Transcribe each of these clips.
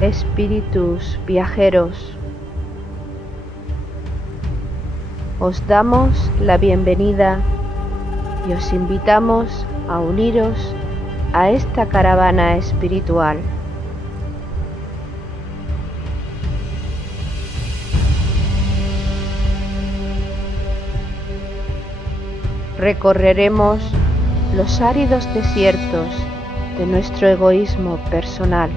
Espíritus viajeros, os damos la bienvenida y os invitamos a uniros a esta caravana espiritual. Recorreremos los áridos desiertos de nuestro egoísmo personal.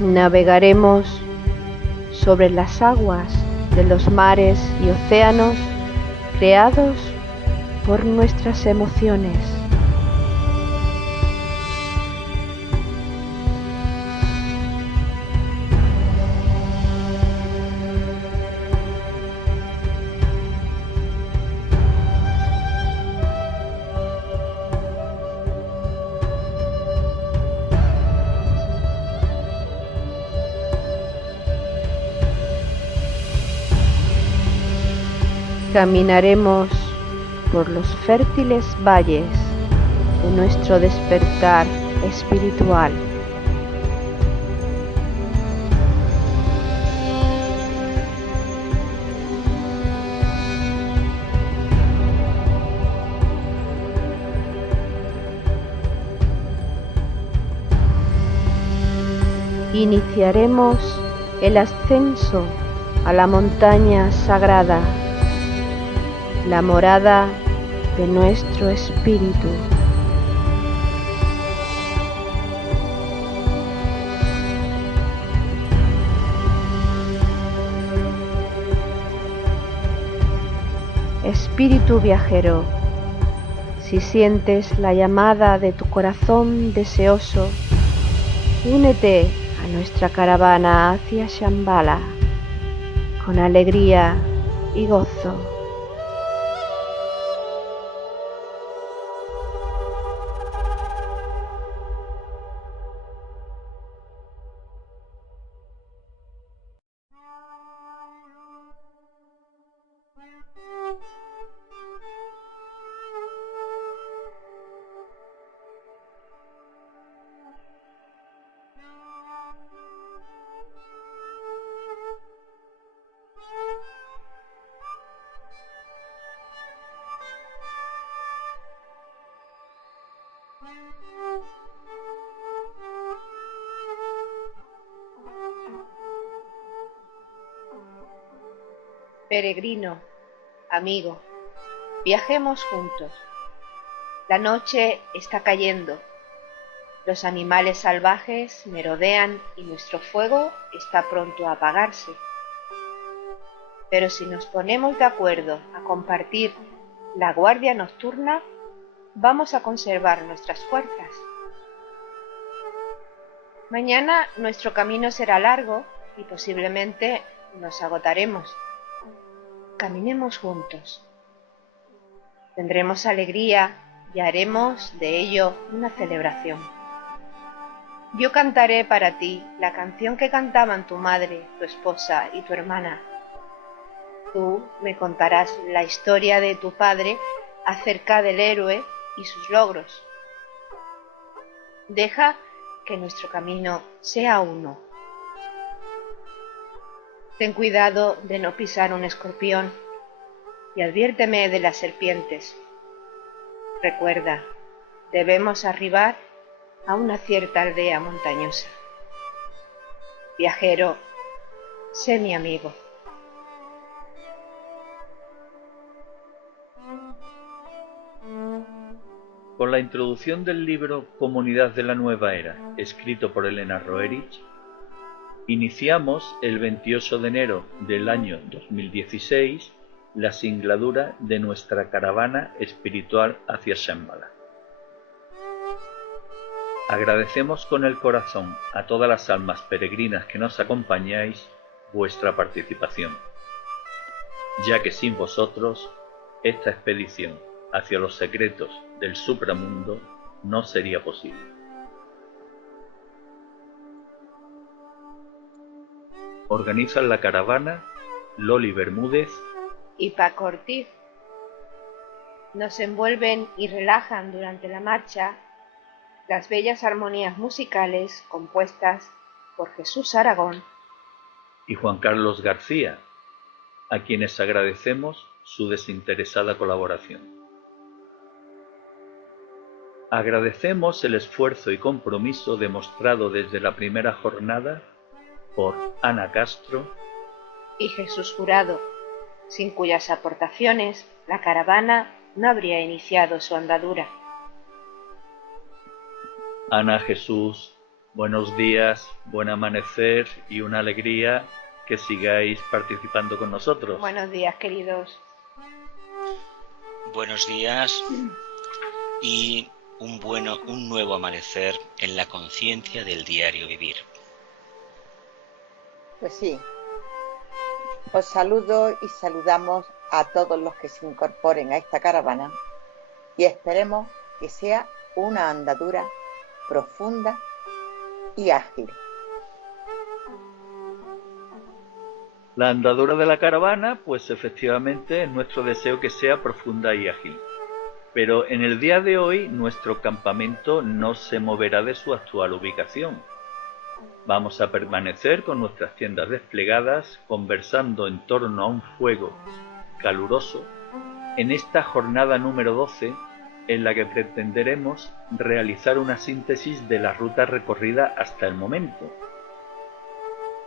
Navegaremos sobre las aguas de los mares y océanos creados por nuestras emociones. Caminaremos por los fértiles valles de nuestro despertar espiritual. Iniciaremos el ascenso a la montaña sagrada, la morada de nuestro espíritu. Espíritu viajero, si sientes la llamada de tu corazón deseoso, únete a nuestra caravana hacia Shambhala con alegría y gozo. Peregrino, amigo, viajemos juntos. La noche está cayendo, los animales salvajes merodean y nuestro fuego está pronto a apagarse. Pero si nos ponemos de acuerdo a compartir la guardia nocturna, vamos a conservar nuestras fuerzas. Mañana nuestro camino será largo y posiblemente nos agotaremos. Caminemos juntos. Tendremos alegría y haremos de ello una celebración. Yo cantaré para ti la canción que cantaban tu madre, tu esposa y tu hermana. Tú me contarás la historia de tu padre acerca del héroe y sus logros. Deja que nuestro camino sea uno. Ten cuidado de no pisar un escorpión y adviérteme de las serpientes. Recuerda, debemos arribar a una cierta aldea montañosa. Viajero, sé mi amigo. Con la introducción del libro Comunidad de la Nueva Era, escrito por Elena Roerich, iniciamos el 28 de enero del año 2016 la singladura de nuestra caravana espiritual hacia Shambhala. Agradecemos con el corazón a todas las almas peregrinas que nos acompañáis vuestra participación, ya que sin vosotros esta expedición hacia los secretos del supramundo no sería posible. Organizan la caravana Loli Bermúdez y Paco Ortiz. Nos envuelven y relajan durante la marcha las bellas armonías musicales compuestas por Jesús Aragón y Juan Carlos García, a quienes agradecemos su desinteresada colaboración. Agradecemos el esfuerzo y compromiso demostrado desde la primera jornada por Ana Castro y Jesús Jurado, sin cuyas aportaciones la caravana no habría iniciado su andadura. Ana, Jesús, buenos días, buen amanecer y una alegría que sigáis participando con nosotros. Buenos días, queridos. Buenos días y un nuevo amanecer en la conciencia del diario vivir. Pues sí, os saludo y saludamos a todos los que se incorporen a esta caravana y esperemos que sea una andadura profunda y ágil. La andadura de la caravana, pues efectivamente es nuestro deseo que sea profunda y ágil. Pero en el día de hoy nuestro campamento no se moverá de su actual ubicación. Vamos a permanecer con nuestras tiendas desplegadas, conversando en torno a un fuego caluroso, en esta jornada número 12, en la que pretenderemos realizar una síntesis de la ruta recorrida hasta el momento.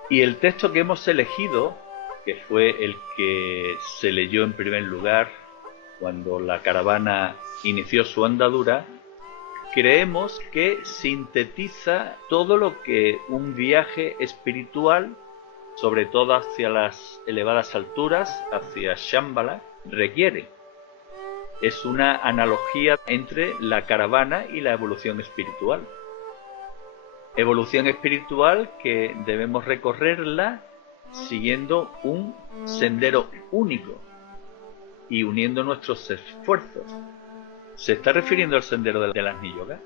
Y el texto que hemos elegido, que fue el que se leyó en primer lugar cuando la caravana inició su andadura, creemos que sintetiza todo lo que un viaje espiritual, sobre todo hacia las elevadas alturas, hacia Shambhala, requiere. Es una analogía entre la caravana y la evolución espiritual. Evolución espiritual que debemos recorrerla siguiendo un sendero único y uniendo nuestros esfuerzos. ¿Se está refiriendo al sendero del Agni Yoga?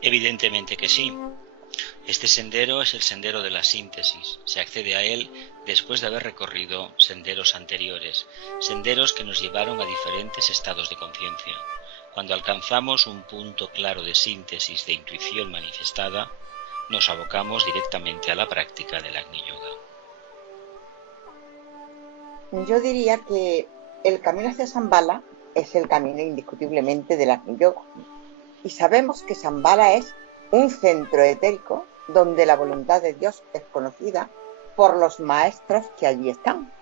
Evidentemente que sí. Este sendero es el sendero de la síntesis. Se accede a él después de haber recorrido senderos anteriores, senderos que nos llevaron a diferentes estados de conciencia. Cuando alcanzamos un punto claro de síntesis de intuición manifestada, nos abocamos directamente a la práctica del Agni Yoga. Yo diría que el camino hacia Shambhala es el camino indiscutiblemente del Agni Yoga. Y sabemos que Shambhala es un centro etérico donde la voluntad de Dios es conocida por los maestros que allí están.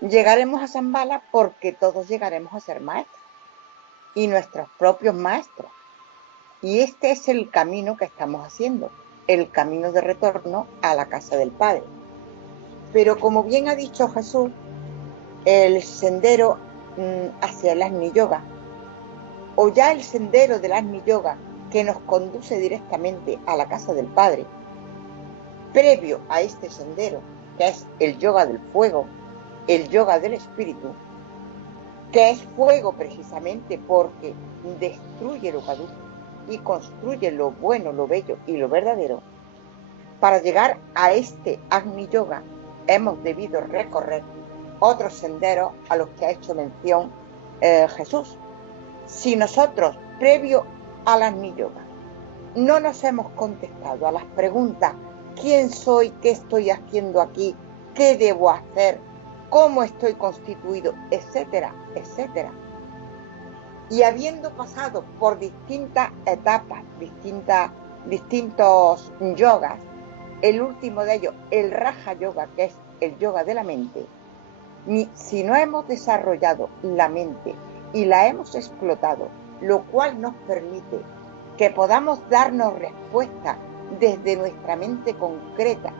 Llegaremos a Shambhala porque todos llegaremos a ser maestros y nuestros propios maestros. Y este es el camino que estamos haciendo, el camino de retorno a la casa del Padre. Pero como bien ha dicho Jesús, el sendero hacia el Agni Yoga, o ya el sendero del Agni Yoga que nos conduce directamente a la casa del Padre, previo a este sendero, que es el yoga del fuego, el yoga del espíritu, que es fuego precisamente porque destruye lo caduco y construye lo bueno, lo bello y lo verdadero. Para llegar a este Agni Yoga hemos debido recorrer otros senderos a los que ha hecho mención Jesús. Si nosotros, previo al Agni Yoga, no nos hemos contestado a las preguntas: ¿quién soy? ¿Qué estoy haciendo aquí? ¿Qué debo hacer? ¿Cómo estoy constituido? Etcétera, etcétera. Y habiendo pasado por distintas etapas, distintos yogas, el último de ellos, el Raja Yoga, que es el yoga de la mente, si no hemos desarrollado la mente y la hemos explotado, lo cual nos permite que podamos darnos respuesta desde nuestra mente concreta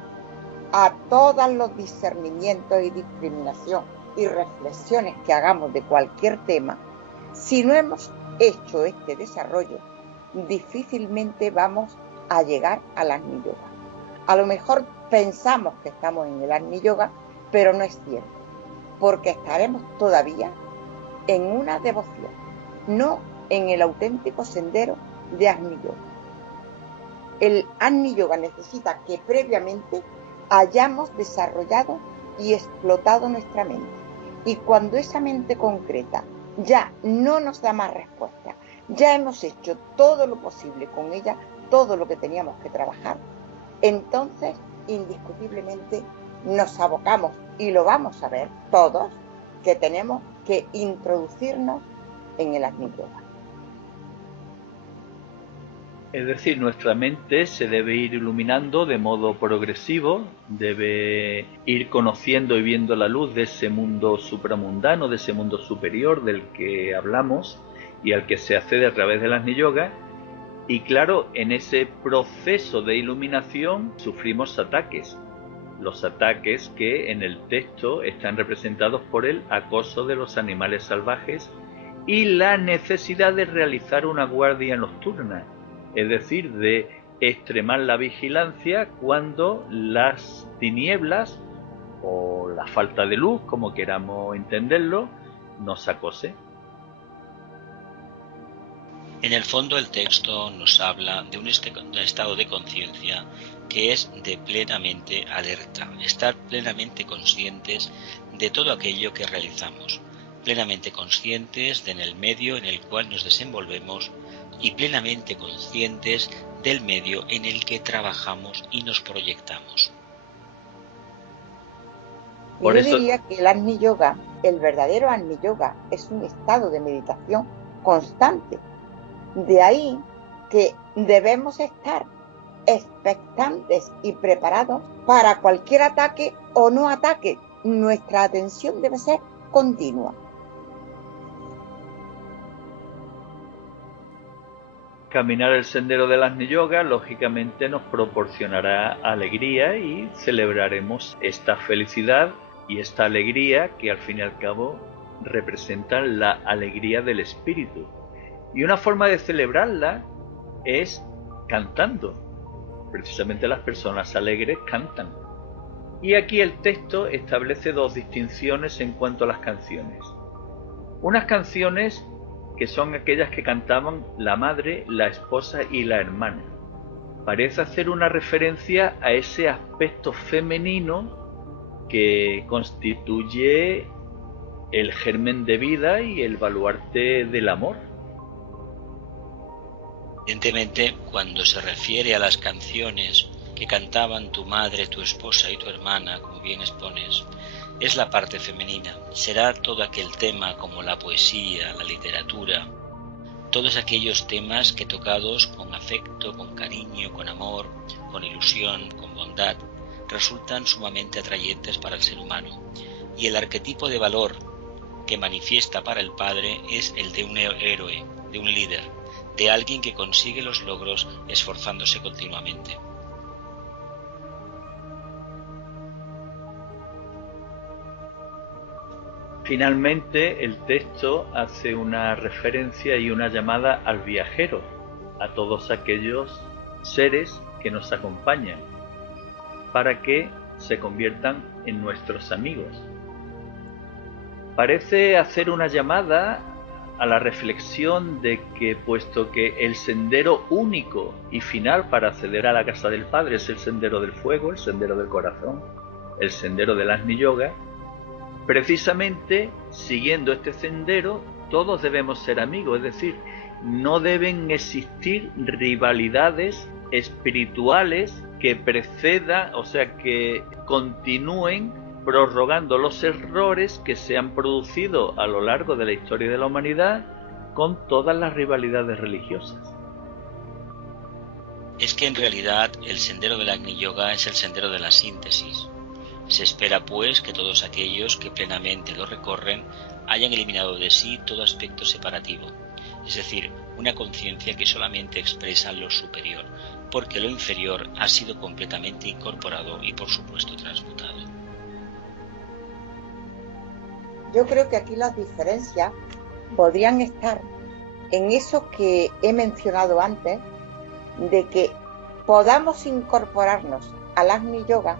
a todos los discernimientos y discriminación y reflexiones que hagamos de cualquier tema, si no hemos hecho este desarrollo, difícilmente vamos a llegar al Agni Yoga. A lo mejor pensamos que estamos en el Agni Yoga, pero no es cierto, porque estaremos todavía en una devoción, no en el auténtico sendero de Agni Yoga. El Agni Yoga necesita que previamente hayamos desarrollado y explotado nuestra mente. Y cuando esa mente concreta ya no nos da más respuesta, ya hemos hecho todo lo posible con ella, todo lo que teníamos que trabajar, entonces indiscutiblemente nos abocamos, y lo vamos a ver todos, que tenemos que introducirnos en el Agni Yoga. Es decir, nuestra mente se debe ir iluminando de modo progresivo, debe ir conociendo y viendo la luz de ese mundo supramundano, de ese mundo superior del que hablamos y al que se accede a través del Agni Yoga. Y claro, en ese proceso de iluminación sufrimos ataques. Los ataques que en el texto están representados por el acoso de los animales salvajes y la necesidad de realizar una guardia nocturna. Es decir, de extremar la vigilancia cuando las tinieblas o la falta de luz, como queramos entenderlo, nos acose. En el fondo el texto nos habla de un estado de conciencia que es de plenamente alerta, estar plenamente conscientes de todo aquello que realizamos, plenamente conscientes de en el medio en el cual nos desenvolvemos y plenamente conscientes del medio en el que trabajamos y nos proyectamos. Yo diría que el Agni Yoga, el verdadero Agni Yoga, es un estado de meditación constante. De ahí que debemos estar expectantes y preparados para cualquier ataque o no ataque. Nuestra atención debe ser continua. Caminar el sendero del Agni Yoga lógicamente nos proporcionará alegría y celebraremos esta felicidad y esta alegría que al fin y al cabo representan la alegría del espíritu. Y una forma de celebrarla es cantando. Precisamente las personas alegres cantan. Y aquí el texto establece dos distinciones en cuanto a las canciones. Unas canciones que son aquellas que cantaban la madre, la esposa y la hermana. Parece hacer una referencia a ese aspecto femenino que constituye el germen de vida y el baluarte del amor. Evidentemente, cuando se refiere a las canciones que cantaban tu madre, tu esposa y tu hermana, como bien expones, es la parte femenina. Será todo aquel tema como la poesía, la literatura, todos aquellos temas que tocados con afecto, con cariño, con amor, con ilusión, con bondad, resultan sumamente atrayentes para el ser humano. Y el arquetipo de valor que manifiesta para el padre es el de un héroe, de un líder, de alguien que consigue los logros esforzándose continuamente. Finalmente, el texto hace una referencia y una llamada al viajero, a todos aquellos seres que nos acompañan, para que se conviertan en nuestros amigos. Parece hacer una llamada a la reflexión de que, puesto que el sendero único y final para acceder a la casa del Padre es el sendero del fuego, el sendero del corazón, el sendero del Agni Yoga, precisamente siguiendo este sendero todos debemos ser amigos, es decir, no deben existir rivalidades espirituales que precedan, o sea, que continúen prorrogando los errores que se han producido a lo largo de la historia de la humanidad con todas las rivalidades religiosas. Es que en realidad el sendero del Agni Yoga es el sendero de la síntesis. Se espera pues que todos aquellos que plenamente lo recorren hayan eliminado de sí todo aspecto separativo, es decir, una conciencia que solamente expresa lo superior, porque lo inferior ha sido completamente incorporado y por supuesto transmutado. Yo creo que aquí las diferencias podrían estar en eso que he mencionado antes, de que podamos incorporarnos al Agni Yoga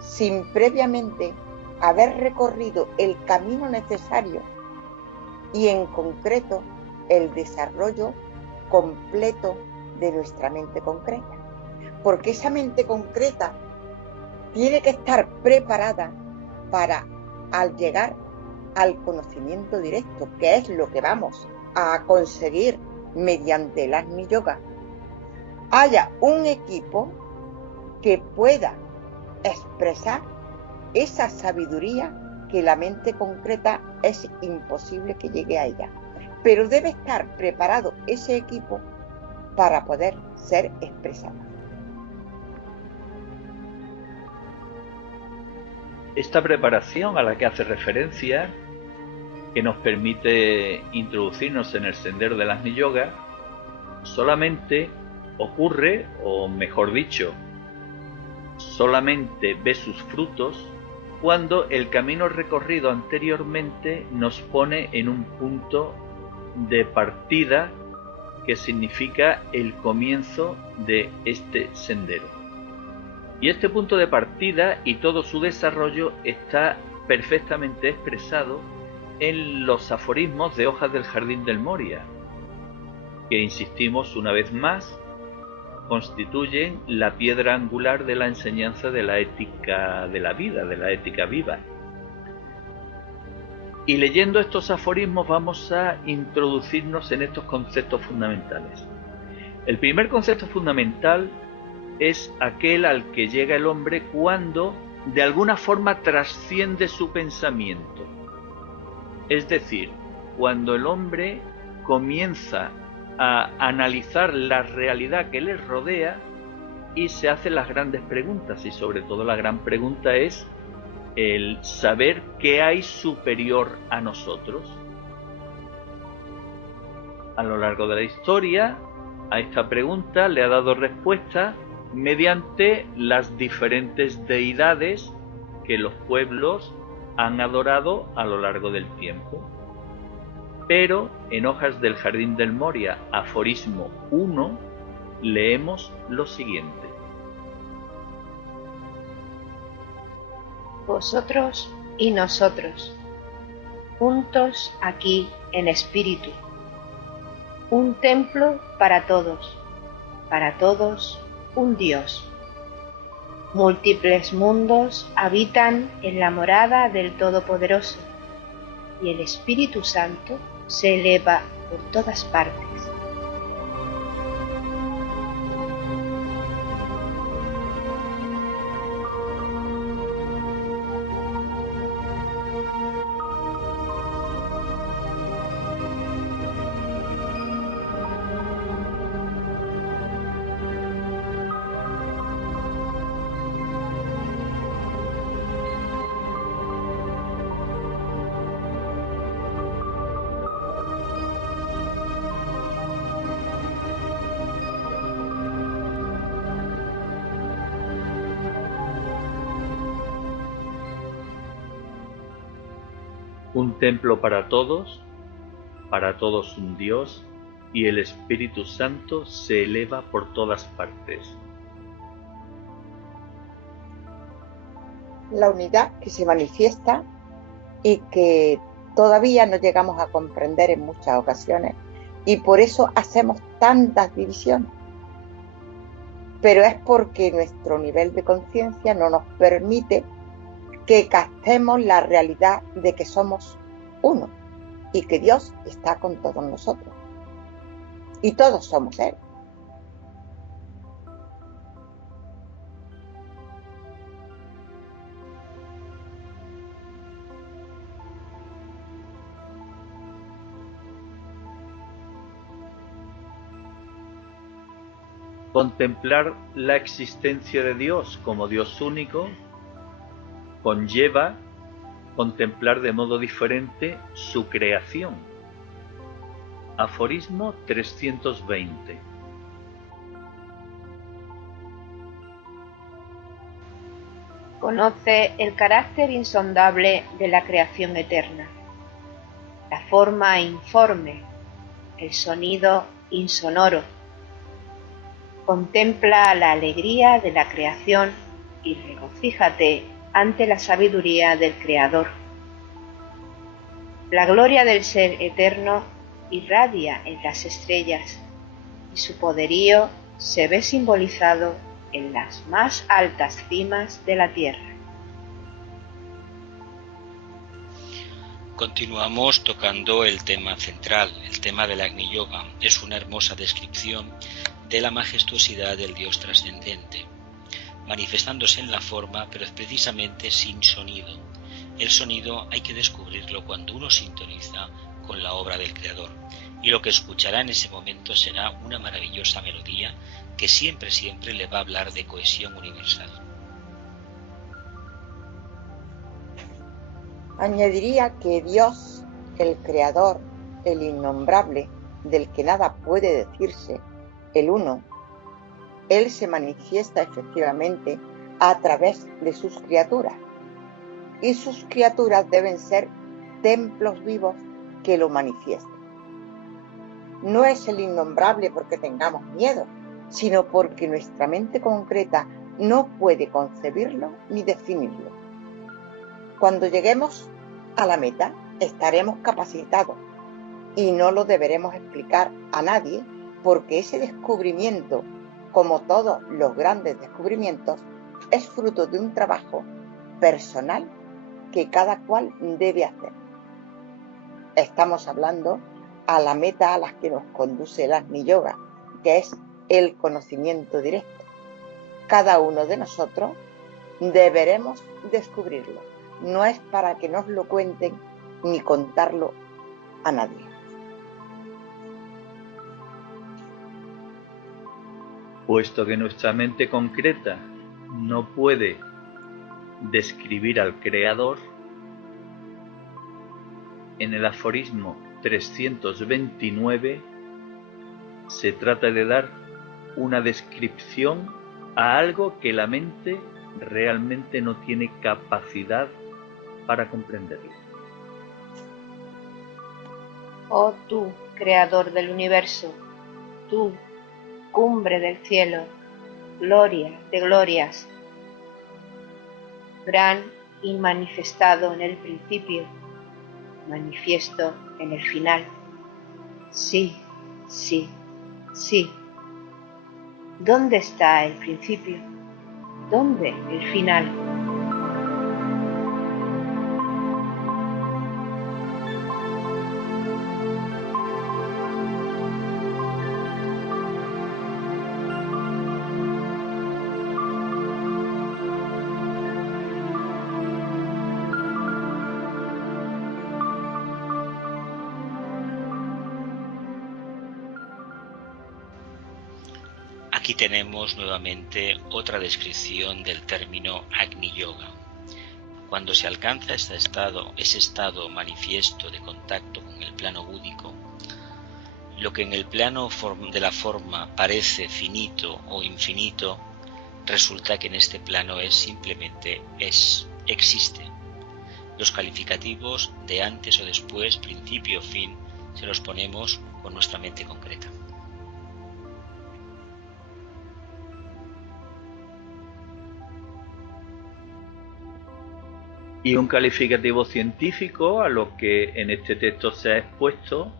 sin previamente haber recorrido el camino necesario y en concreto el desarrollo completo de nuestra mente concreta. Porque esa mente concreta tiene que estar preparada para, al llegar al conocimiento directo, que es lo que vamos a conseguir mediante el Agni Yoga, haya un equipo que pueda expresar esa sabiduría que la mente concreta es imposible que llegue a ella. Pero debe estar preparado ese equipo para poder ser expresado. Esta preparación a la que hace referencia, que nos permite introducirnos en el sendero del Agni Yoga, solamente ocurre, o mejor dicho, solamente ve sus frutos cuando el camino recorrido anteriormente nos pone en un punto de partida que significa el comienzo de este sendero. Y este punto de partida y todo su desarrollo está perfectamente expresado en los aforismos de Hojas del Jardín del Moria, que, insistimos una vez más, constituyen la piedra angular de la enseñanza de la ética de la vida, de la ética viva. Y leyendo estos aforismos vamos a introducirnos en estos conceptos fundamentales. El primer concepto fundamental es aquel al que llega el hombre cuando de alguna forma trasciende su pensamiento. Es decir, cuando el hombre comienza a analizar la realidad que le rodea y se hace las grandes preguntas, y sobre todo la gran pregunta es el saber qué hay superior a nosotros. A lo largo de la historia, a esta pregunta le ha dado respuesta mediante las diferentes deidades que los pueblos han adorado a lo largo del tiempo. Pero en Hojas del Jardín del Moria, aforismo 1, leemos lo siguiente: Vosotros y nosotros, juntos aquí en espíritu, un templo para todos un Dios. Múltiples mundos habitan en la morada del Todopoderoso, y el Espíritu Santo se eleva por todas partes. Un templo para todos un Dios, y el Espíritu Santo se eleva por todas partes. La unidad que se manifiesta y que todavía no llegamos a comprender en muchas ocasiones, y por eso hacemos tantas divisiones. Pero es porque nuestro nivel de conciencia no nos permite que captemos la realidad de que somos uno y que Dios está con todos nosotros. Y todos somos Él. Contemplar la existencia de Dios como Dios único conlleva contemplar de modo diferente su creación. Aforismo 320. Conoce el carácter insondable de la creación eterna, la forma informe, el sonido insonoro. Contempla la alegría de la creación y regocíjate ante la sabiduría del Creador. La gloria del Ser Eterno irradia en las estrellas y su poderío se ve simbolizado en las más altas cimas de la tierra. Continuamos tocando el tema central, el tema del Agni Yoga. Es una hermosa descripción de la majestuosidad del Dios trascendente, manifestándose en la forma, pero precisamente sin sonido. El sonido hay que descubrirlo cuando uno sintoniza con la obra del Creador, y lo que escuchará en ese momento será una maravillosa melodía que siempre le va a hablar de cohesión universal. Añadiría que Dios, el Creador, el innombrable, del que nada puede decirse, el Uno, Él se manifiesta efectivamente a través de sus criaturas, y sus criaturas deben ser templos vivos que lo manifiesten. No es el innombrable porque tengamos miedo, sino porque nuestra mente concreta no puede concebirlo ni definirlo. Cuando lleguemos a la meta, estaremos capacitados y no lo deberemos explicar a nadie, porque ese descubrimiento, como todos los grandes descubrimientos, es fruto de un trabajo personal que cada cual debe hacer. Estamos hablando a la meta a la que nos conduce el Agni Yoga, que es el conocimiento directo. Cada uno de nosotros deberemos descubrirlo. No es para que nos lo cuenten ni contarlo a nadie. Puesto que nuestra mente concreta no puede describir al Creador, en el aforismo 329 se trata de dar una descripción a algo que la mente realmente no tiene capacidad para comprenderlo. Oh tú, creador del universo, tú, cumbre del cielo, gloria de glorias, gran y manifestado en el principio, manifiesto en el final. Sí, sí, sí. ¿Dónde está el principio? ¿Dónde el final? Aquí tenemos nuevamente otra descripción del término Agni Yoga. Cuando se alcanza ese estado manifiesto de contacto con el plano búdico, lo que en el plano de la forma parece finito o infinito, resulta que en este plano simplemente existe. Los calificativos de antes o después, principio o fin, se los ponemos con nuestra mente concreta. Y un calificativo científico a lo que en este texto se ha expuesto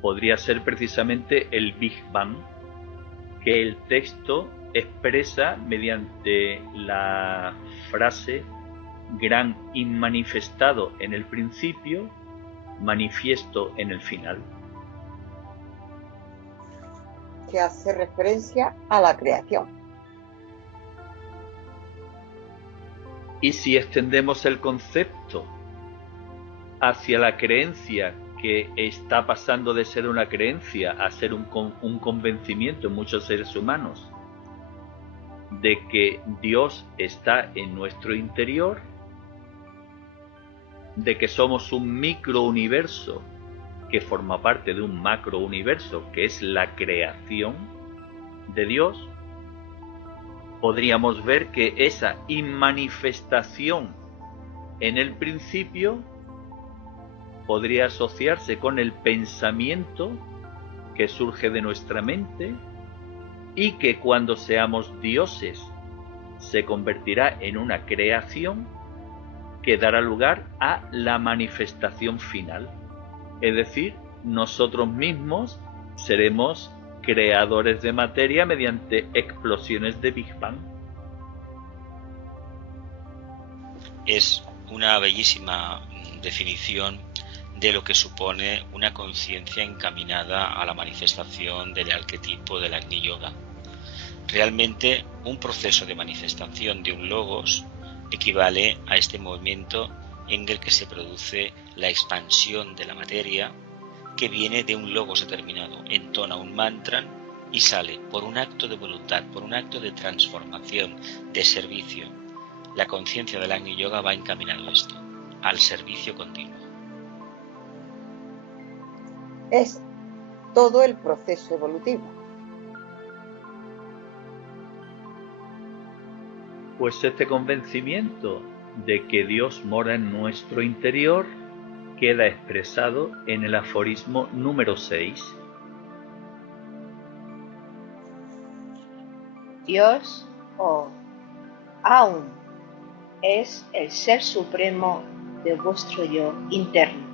podría ser precisamente el Big Bang, que el texto expresa mediante la frase gran inmanifestado en el principio, manifiesto en el final. Que hace referencia a la creación. Y si extendemos el concepto hacia la creencia que está pasando de ser una creencia a ser un convencimiento en muchos seres humanos de que Dios está en nuestro interior, de que somos un microuniverso que forma parte de un macrouniverso que es la creación de Dios, podríamos ver que esa inmanifestación en el principio podría asociarse con el pensamiento que surge de nuestra mente y que cuando seamos dioses se convertirá en una creación que dará lugar a la manifestación final. Es decir, nosotros mismos seremos creadores de materia mediante explosiones de Big Bang. es una bellísima definición de lo que supone una conciencia encaminada a la manifestación del arquetipo del Agni Yoga. Realmente, un proceso de manifestación de un logos equivale a este movimiento en el que se produce la expansión de la materia, que viene de un logos determinado, entona un mantra y sale por un acto de voluntad, por un acto de transformación, de servicio. La conciencia del Agni Yoga va encaminado a esto, al servicio continuo. Es todo el proceso evolutivo. Pues este convencimiento de que Dios mora en nuestro interior queda expresado en el aforismo número 6. Dios o Aum es el ser supremo de vuestro yo interno.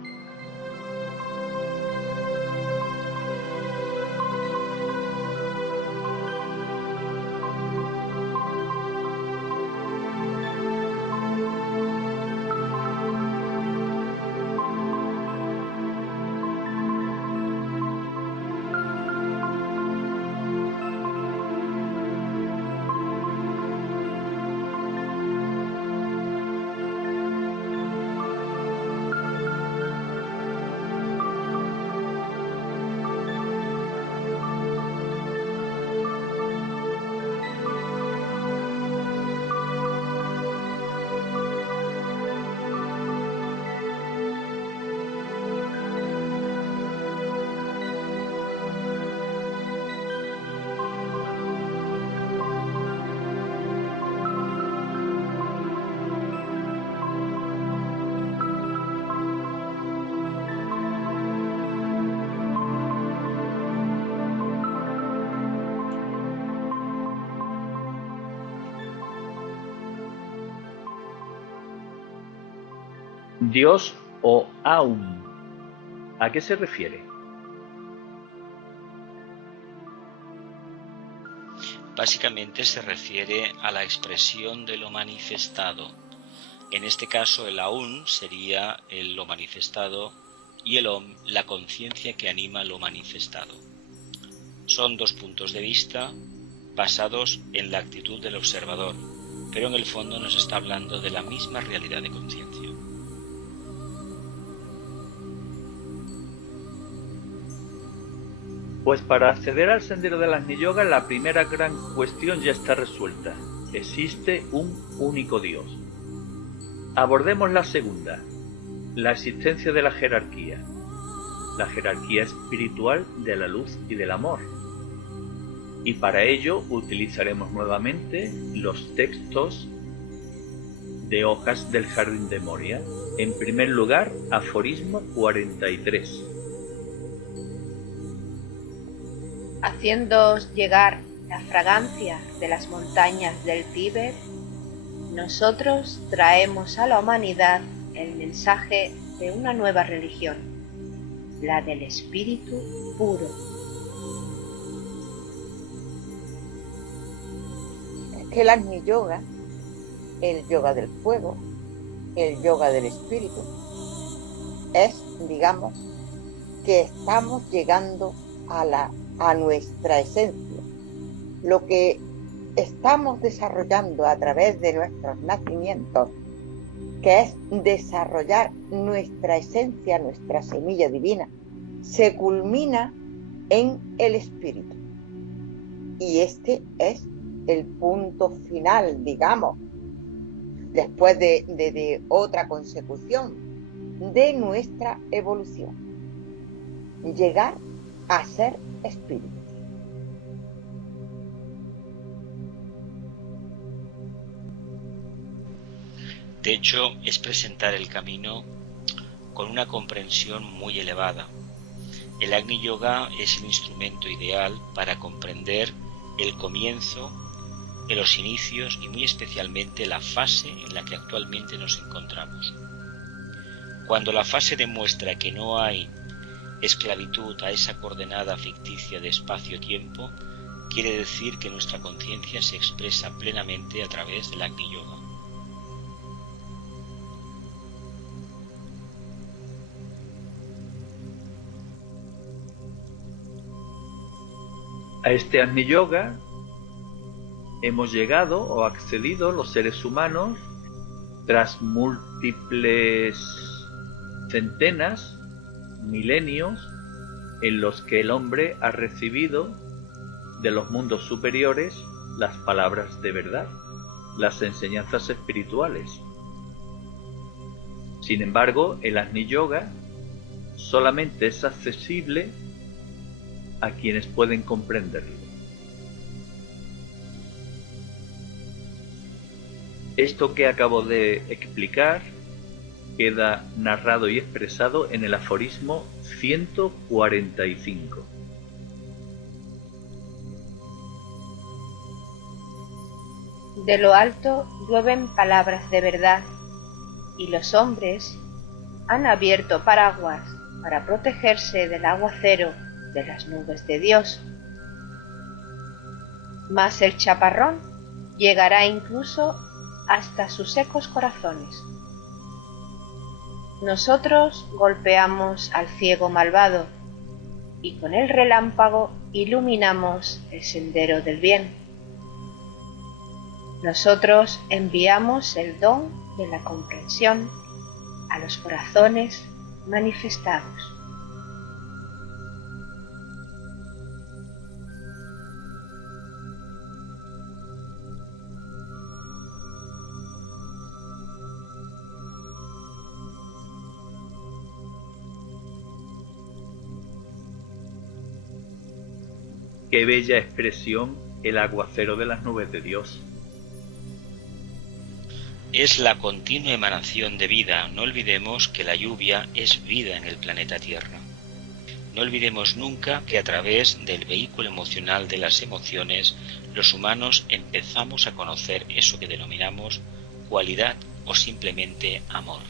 Dios o Aum, ¿a qué se refiere? Básicamente se refiere a la expresión de lo manifestado. En este caso el Aum sería lo manifestado y el Om la conciencia que anima lo manifestado. Son dos puntos de vista basados en la actitud del observador, pero en el fondo nos está hablando de la misma realidad de conciencia. Pues para acceder al sendero del Agni Yoga, la primera gran cuestión ya está resuelta. Existe un único Dios. Abordemos la segunda, la existencia de la jerarquía espiritual de la luz y del amor. Y para ello utilizaremos nuevamente los textos de Hojas del Jardín de Moria. En primer lugar, aforismo 43. Haciéndoos llegar la fragancia de las montañas del Tíbet, nosotros traemos a la humanidad el mensaje de una nueva religión, la del espíritu puro. Es que el Agni Yoga, el yoga del fuego, el yoga del espíritu, es, digamos, que estamos llegando a nuestra esencia. Lo que estamos desarrollando a través de nuestros nacimientos, que es desarrollar nuestra esencia, nuestra semilla divina, se culmina en el espíritu. Y este es el punto final, digamos, después de otra consecución de nuestra evolución. Llegar a ser espíritu. De hecho, es presentar el camino con una comprensión muy elevada. El Agni Yoga es el instrumento ideal para comprender el comienzo, los inicios y muy especialmente la fase en la que actualmente nos encontramos. Cuando la fase demuestra que no hay esclavitud a esa coordenada ficticia de espacio-tiempo, quiere decir que nuestra conciencia se expresa plenamente a través del Agni Yoga. A este Agni Yoga hemos llegado o accedido los seres humanos tras múltiples centenas, milenios, en los que el hombre ha recibido de los mundos superiores las palabras de verdad, las enseñanzas espirituales. Sin embargo, el Agni Yoga solamente es accesible a quienes pueden comprenderlo. Esto que acabo de explicar queda narrado y expresado en el aforismo 145. De lo alto llueven palabras de verdad, y los hombres han abierto paraguas para protegerse del aguacero de las nubes de Dios. Mas el chaparrón llegará incluso hasta sus secos corazones. Nosotros golpeamos al ciego malvado y con el relámpago iluminamos el sendero del bien. Nosotros enviamos el don de la comprensión a los corazones manifestados. Qué bella expresión el aguacero de las nubes de Dios. Es la continua emanación de vida. No olvidemos que la lluvia es vida en el planeta Tierra. No olvidemos nunca que a través del vehículo emocional de las emociones, los humanos empezamos a conocer eso que denominamos cualidad o simplemente amor.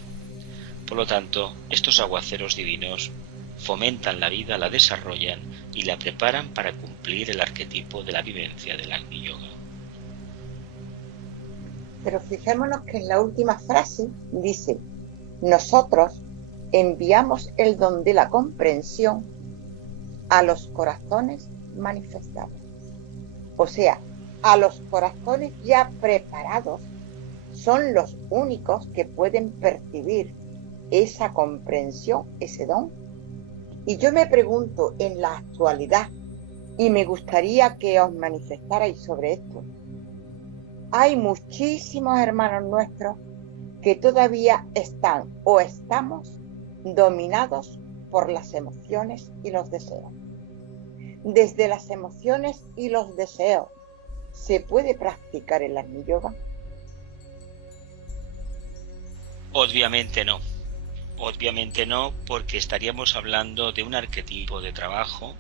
Por lo tanto, estos aguaceros divinos fomentan la vida, la desarrollan y la preparan para cumplir el arquetipo de la vivencia del Agni Yoga. Pero fijémonos que en la última frase dice: nosotros enviamos el don de la comprensión a los corazones manifestados. O sea, a los corazones ya preparados son los únicos que pueden percibir esa comprensión, ese don. Y yo me pregunto en la actualidad, y me gustaría que os manifestarais sobre esto, hay muchísimos hermanos nuestros que todavía están o estamos dominados por las emociones y los deseos. Desde las emociones y los deseos, ¿se puede practicar el Agni Yoga? Obviamente no. Obviamente no, porque estaríamos hablando de un arquetipo de trabajo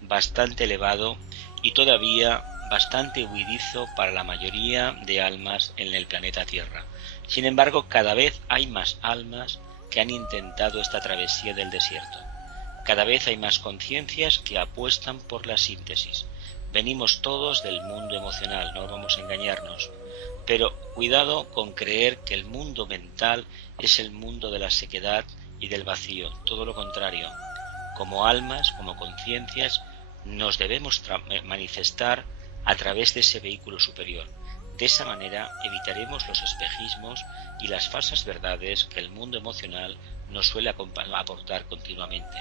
bastante elevado y todavía bastante huidizo para la mayoría de almas en el planeta Tierra. Sin embargo, cada vez hay más almas que han intentado esta travesía del desierto. Cada vez hay más conciencias que apuestan por la síntesis. Venimos todos del mundo emocional, no vamos a engañarnos. Pero cuidado con creer que el mundo mental es el mundo de la sequedad y del vacío. Todo lo contrario. Como almas, como conciencias, nos debemos manifestar a través de ese vehículo superior. De esa manera evitaremos los espejismos y las falsas verdades que el mundo emocional nos suele aportar continuamente.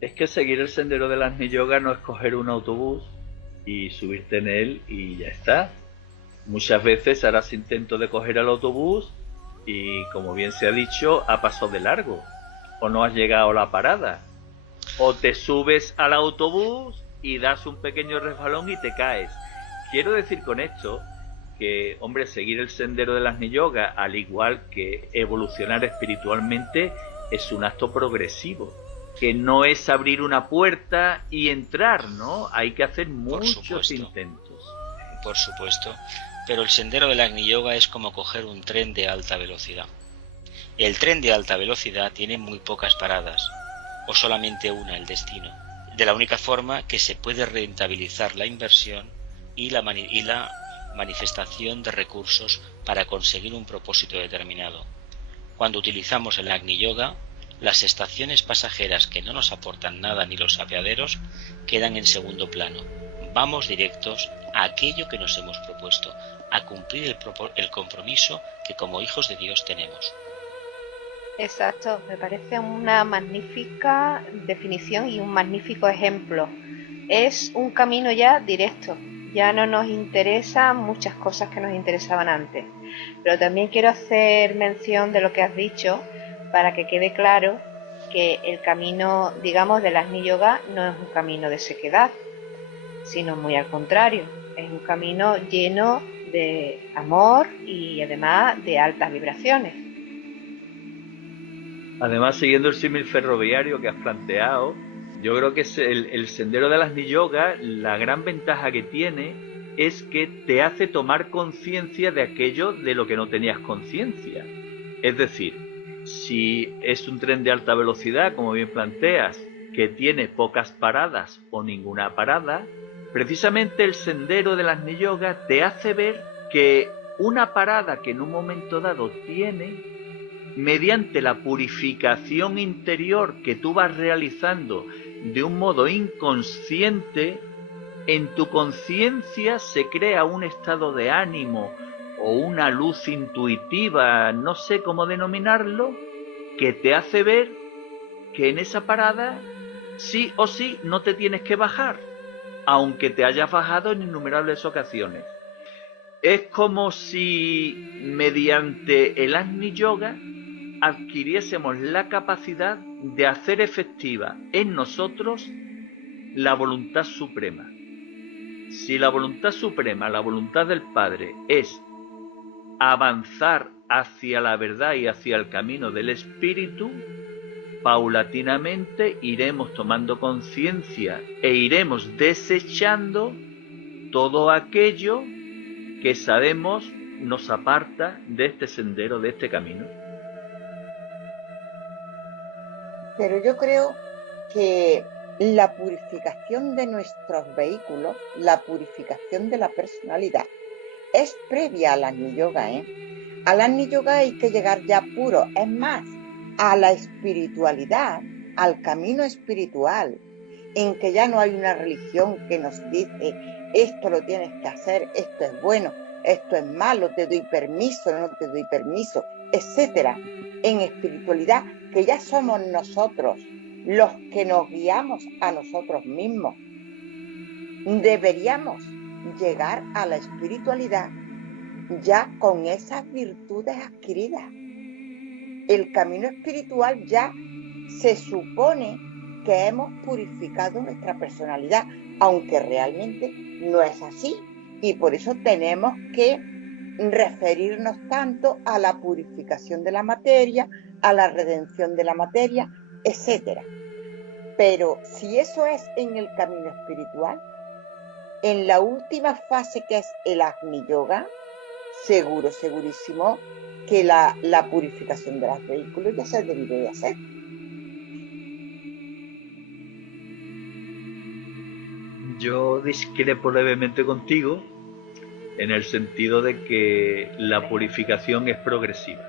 Es que seguir el sendero del Agni Yoga no es coger un autobús y subirte en él y ya está. Muchas veces harás intento de coger el autobús y, como bien se ha dicho, ha pasado de largo, o no has llegado a la parada, o te subes al autobús y das un pequeño resbalón y te caes. Quiero decir con esto que, hombre, seguir el sendero del Agni Yoga, al igual que evolucionar espiritualmente, es un acto progresivo, que no es abrir una puerta y entrar, ¿no? Hay que hacer muchos intentos. Por supuesto, pero el sendero del Agni Yoga es como coger un tren de alta velocidad. El tren de alta velocidad tiene muy pocas paradas, o solamente una, el destino. De la única forma que se puede rentabilizar la inversión y la manifestación de recursos para conseguir un propósito determinado. Cuando utilizamos el Agni Yoga, Las estaciones pasajeras que no nos aportan nada ni los apeaderos quedan en segundo plano. Vamos directos a aquello que nos hemos propuesto, a cumplir el compromiso que como hijos de Dios tenemos. Exacto, me parece una magnífica definición y un magnífico ejemplo. Es un camino ya directo, ya no nos interesan muchas cosas que nos interesaban antes. Pero también quiero hacer mención de lo que has dicho para que quede claro que el camino, digamos, del Agni Yoga no es un camino de sequedad, sino muy al contrario, es un camino lleno de amor y además de altas vibraciones. Además, siguiendo el símil ferroviario que has planteado, yo creo que es el sendero del Agni Yoga, la gran ventaja que tiene es que te hace tomar conciencia de aquello de lo que no tenías conciencia. Es decir, si es un tren de alta velocidad, como bien planteas, que tiene pocas paradas o ninguna parada, precisamente el sendero del Agni Yoga te hace ver que una parada que en un momento dado tiene, mediante la purificación interior que tú vas realizando de un modo inconsciente, en tu conciencia se crea un estado de ánimo o una luz intuitiva, no sé cómo denominarlo, que te hace ver que en esa parada sí o sí no te tienes que bajar, aunque te hayas bajado en innumerables ocasiones. Es como si mediante el Agni Yoga adquiriésemos la capacidad de hacer efectiva en nosotros la voluntad suprema. Si la voluntad suprema, la voluntad del Padre, es avanzar hacia la verdad y hacia el camino del Espíritu, paulatinamente iremos tomando conciencia e iremos desechando todo aquello que sabemos nos aparta de este sendero, de este camino. Pero yo creo que la purificación de nuestros vehículos, la purificación de la personalidad, es previa al Agni Yoga, Al Agni Yoga hay que llegar ya puro, es más, a la espiritualidad, al camino espiritual, en que ya no hay una religión que nos dice esto lo tienes que hacer, esto es bueno, esto es malo, te doy permiso, no te doy permiso, etcétera. En espiritualidad, que ya somos nosotros los que nos guiamos a nosotros mismos. Deberíamos llegar a la espiritualidad ya con esas virtudes adquiridas. El camino espiritual ya se supone que hemos purificado nuestra personalidad, aunque realmente no es así. Y por eso tenemos que referirnos tanto a la purificación de la materia, a la redención de la materia, etc. Pero si eso es en el camino espiritual, en la última fase, que es el Agni Yoga, segurísimo que la purificación de los vehículos ya se debió de hacer. Yo discrepo levemente contigo en el sentido de que la purificación es progresiva.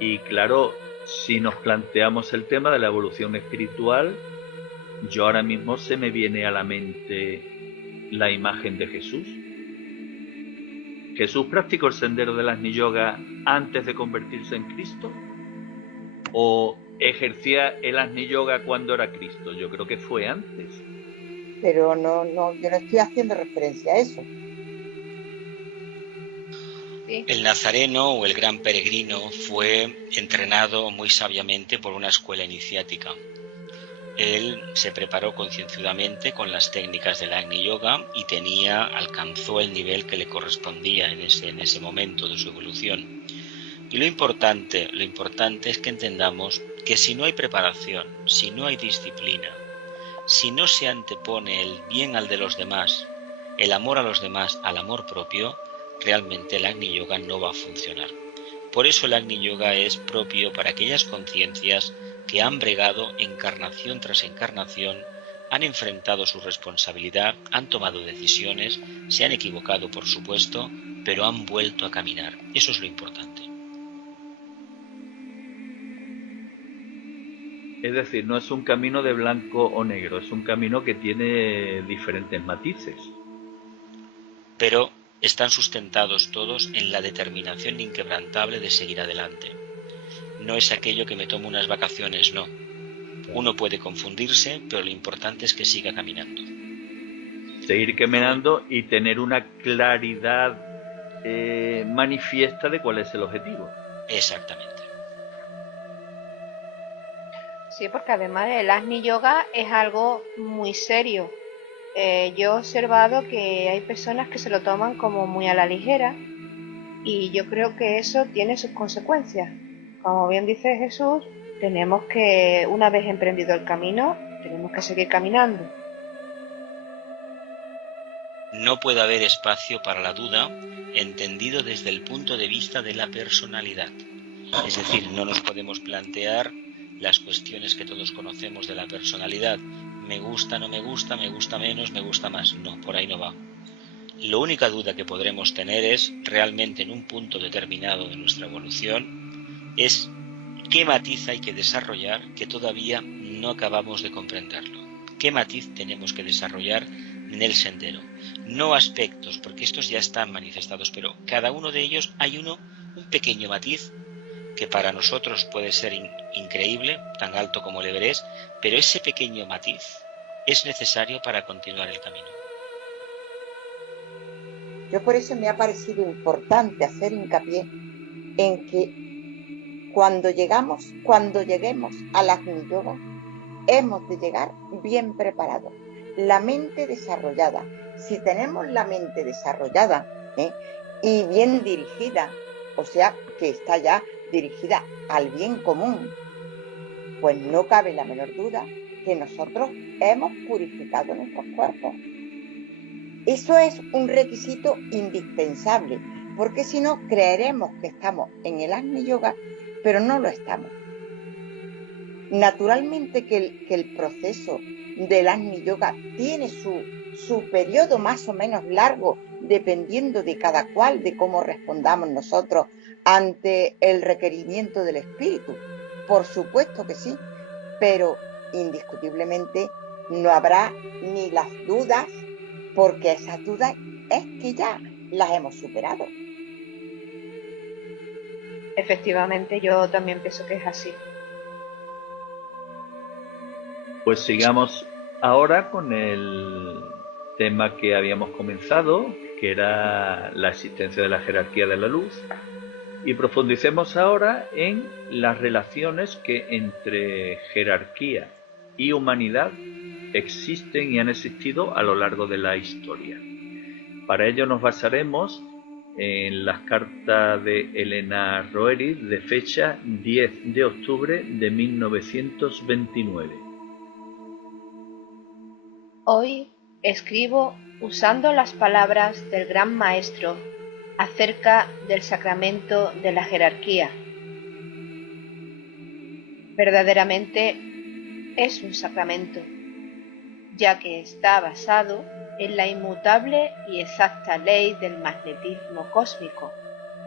Y claro, si nos planteamos el tema de la evolución espiritual, yo ahora mismo se me viene a la mente la imagen de Jesús. ¿Jesús practicó el sendero del Agni Yoga antes de convertirse en Cristo? ¿O ejercía el Agni Yoga cuando era Cristo? Yo creo que fue antes. Pero no, yo no estoy haciendo referencia a eso. Sí. El nazareno o el gran peregrino fue entrenado muy sabiamente por una escuela iniciática. Él se preparó concienzudamente con las técnicas del Agni Yoga y alcanzó el nivel que le correspondía en ese momento de su evolución. Y lo importante es que entendamos que si no hay preparación, si no hay disciplina, si no se antepone el bien al de los demás, el amor a los demás al amor propio, realmente el Agni Yoga no va a funcionar. Por eso el Agni Yoga es propio para aquellas conciencias que han bregado encarnación tras encarnación, han enfrentado su responsabilidad, han tomado decisiones, se han equivocado por supuesto, pero han vuelto a caminar. Eso es lo importante. Es decir, no es un camino de blanco o negro, es un camino que tiene diferentes matices. Pero están sustentados todos en la determinación inquebrantable de seguir adelante. No es aquello que me tomo unas vacaciones, no. Uno puede confundirse, pero lo importante es que siga caminando. Seguir caminando y tener una claridad manifiesta de cuál es el objetivo. Exactamente. Sí, porque además el Agni Yoga es algo muy serio. Yo he observado que hay personas que se lo toman como muy a la ligera y yo creo que eso tiene sus consecuencias. Como bien dice Jesús, tenemos que, una vez emprendido el camino, tenemos que seguir caminando. No puede haber espacio para la duda, entendido desde el punto de vista de la personalidad. Es decir, no nos podemos plantear las cuestiones que todos conocemos de la personalidad. Me gusta, no me gusta menos, me gusta más. No, por ahí no va. La única duda que podremos tener es, realmente en un punto determinado de nuestra evolución, es qué matiz hay que desarrollar que todavía no acabamos de comprenderlo. ¿Qué matiz tenemos que desarrollar en el sendero? No aspectos, porque estos ya están manifestados, pero cada uno de ellos hay un pequeño matiz que para nosotros puede ser increíble, tan alto como el Everest, pero ese pequeño matiz es necesario para continuar el camino. Yo por eso me ha parecido importante hacer hincapié en que cuando lleguemos al Agni Yoga, hemos de llegar bien preparados, la mente desarrollada. Si tenemos la mente desarrollada y bien dirigida, o sea, que está ya dirigida al bien común, pues no cabe la menor duda que nosotros hemos purificado nuestros cuerpos. Eso es un requisito indispensable, porque si no creeremos que estamos en el Agni Yoga, pero no lo estamos. Naturalmente que el proceso del Agni Yoga tiene su periodo más o menos largo, dependiendo de cada cual, de cómo respondamos nosotros ante el requerimiento del espíritu. Por supuesto que sí, pero indiscutiblemente no habrá ni las dudas, porque esas dudas es que ya las hemos superado. Efectivamente, yo también pienso que es así. Pues sigamos ahora con el tema que habíamos comenzado, que era la existencia de la jerarquía de la luz, y profundicemos ahora en las relaciones que entre jerarquía y humanidad existen y han existido a lo largo de la historia. Para ello nos basaremos en las cartas de Elena Roerich de fecha 10 de octubre de 1929. Hoy escribo usando las palabras del Gran Maestro acerca del sacramento de la jerarquía. Verdaderamente es un sacramento, ya que está basado en la inmutable y exacta ley del magnetismo cósmico,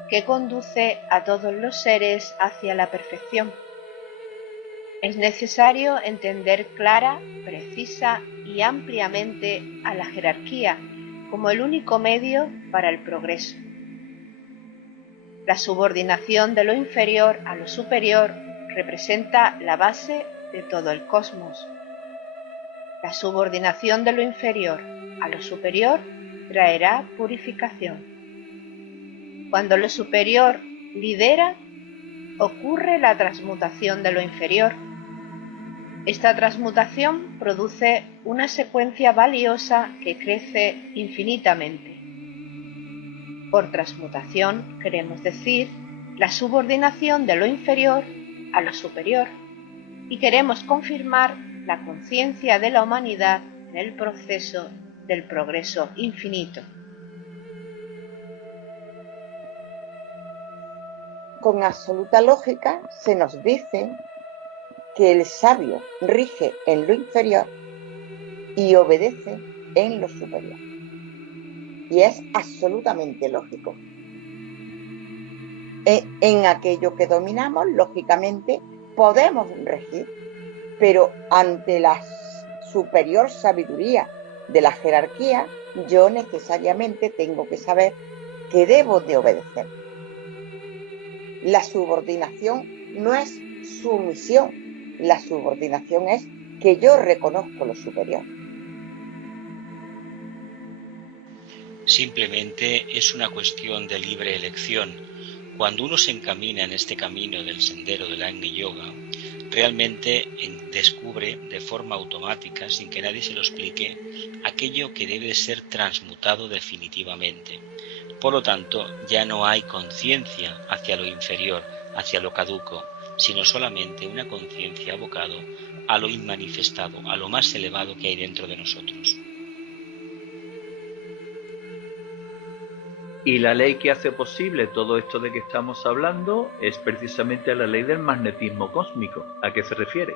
que conduce a todos los seres hacia la perfección. Es necesario entender clara, precisa y ampliamente a la jerarquía como el único medio para el progreso. La subordinación de lo inferior a lo superior representa la base de todo el cosmos. La subordinación de lo inferior a lo superior traerá purificación. Cuando lo superior lidera, ocurre la transmutación de lo inferior. Esta transmutación produce una secuencia valiosa que crece infinitamente. Por transmutación queremos decir la subordinación de lo inferior a lo superior, y queremos confirmar la conciencia de la humanidad en el proceso del progreso infinito. Con absoluta lógica se nos dice que el sabio rige en lo inferior y obedece en lo superior. Y es absolutamente lógico. En aquello que dominamos, lógicamente, podemos regir. pero ante la superior sabiduría de la jerarquía, yo necesariamente tengo que saber que debo de obedecer. La subordinación no es sumisión, la subordinación es que yo reconozco lo superior. Simplemente es una cuestión de libre elección. Cuando uno se encamina en este camino del sendero del Agni Yoga, realmente descubre de forma automática, sin que nadie se lo explique, aquello que debe ser transmutado definitivamente. Por lo tanto, ya no hay conciencia hacia lo inferior, hacia lo caduco, sino solamente una conciencia abocado a lo inmanifestado, a lo más elevado que hay dentro de nosotros. Y la ley que hace posible todo esto de que estamos hablando es precisamente la ley del magnetismo cósmico. ¿A qué se refiere?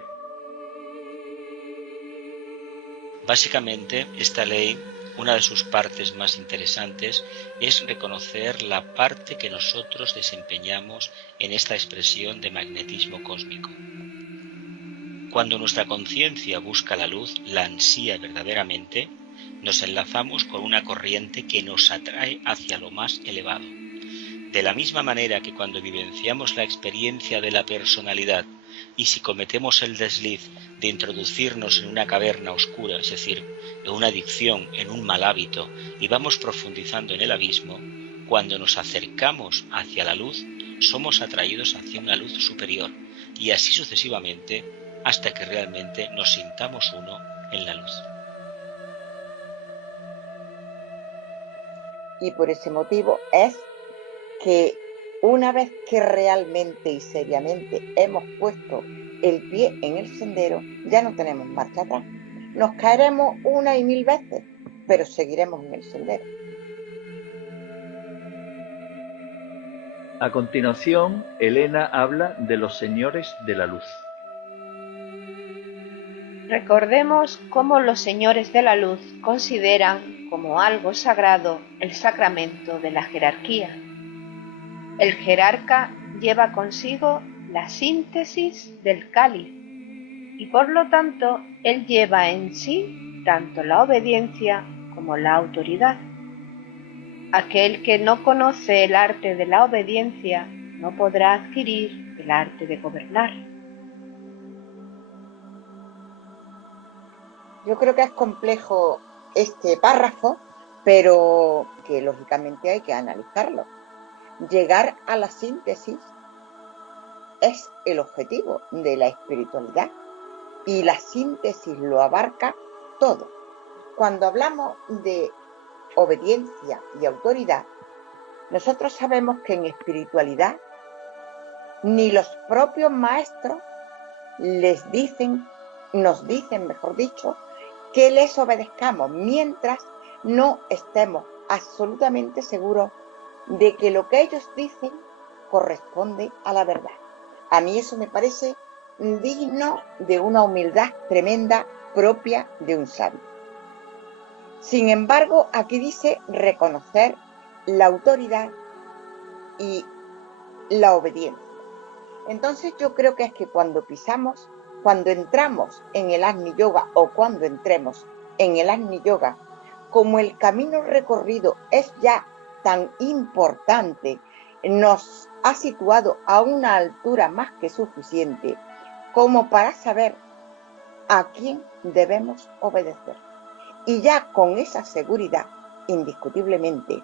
Básicamente, esta ley, una de sus partes más interesantes, es reconocer la parte que nosotros desempeñamos en esta expresión de magnetismo cósmico. Cuando nuestra conciencia busca la luz, la ansía verdaderamente, nos enlazamos con una corriente que nos atrae hacia lo más elevado. De la misma manera que cuando vivenciamos la experiencia de la personalidad y si cometemos el desliz de introducirnos en una caverna oscura, es decir, en una adicción, en un mal hábito, y vamos profundizando en el abismo, cuando nos acercamos hacia la luz, somos atraídos hacia una luz superior, y así sucesivamente, hasta que realmente nos sintamos uno en la luz. Y por ese motivo es que una vez que realmente y seriamente hemos puesto el pie en el sendero, ya no tenemos marcha atrás. Nos caeremos una y mil veces, pero seguiremos en el sendero. A continuación, Elena habla de los señores de la luz. Recordemos cómo los señores de la luz consideran como algo sagrado el sacramento de la jerarquía. El jerarca lleva consigo la síntesis del Kali y por lo tanto él lleva en sí tanto la obediencia como la autoridad. Aquel que no conoce el arte de la obediencia no podrá adquirir el arte de gobernar. Yo creo que es complejo este párrafo, pero que lógicamente hay que analizarlo. Llegar a la síntesis es el objetivo de la espiritualidad y la síntesis lo abarca todo. Cuando hablamos de obediencia y autoridad, nosotros sabemos que en espiritualidad ni los propios maestros nos dicen, mejor dicho, que les obedezcamos mientras no estemos absolutamente seguros de que lo que ellos dicen corresponde a la verdad. A mí eso me parece digno de una humildad tremenda propia de un sabio. Sin embargo, aquí dice reconocer la autoridad y la obediencia. Entonces yo creo que es que cuando entramos en el Agni Yoga o cuando entremos en el Agni Yoga, como el camino recorrido es ya tan importante, nos ha situado a una altura más que suficiente como para saber a quién debemos obedecer. Y ya con esa seguridad, indiscutiblemente,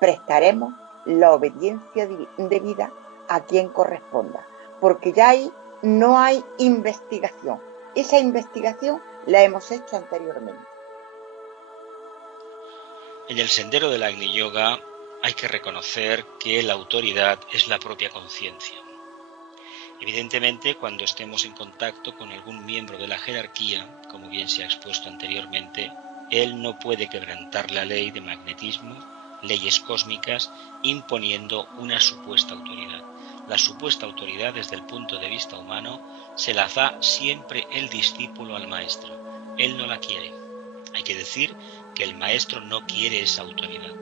prestaremos la obediencia debida a quien corresponda, porque ya ahí no hay investigación. Esa investigación la hemos hecho anteriormente. En el sendero del Agni Yoga hay que reconocer que la autoridad es la propia conciencia. Evidentemente, cuando estemos en contacto con algún miembro de la jerarquía, como bien se ha expuesto anteriormente, él no puede quebrantar la ley de magnetismo, leyes cósmicas, imponiendo una supuesta autoridad. La supuesta autoridad, desde el punto de vista humano, se la da siempre el discípulo al maestro. Él no la quiere. Hay que decir que el maestro no quiere esa autoridad.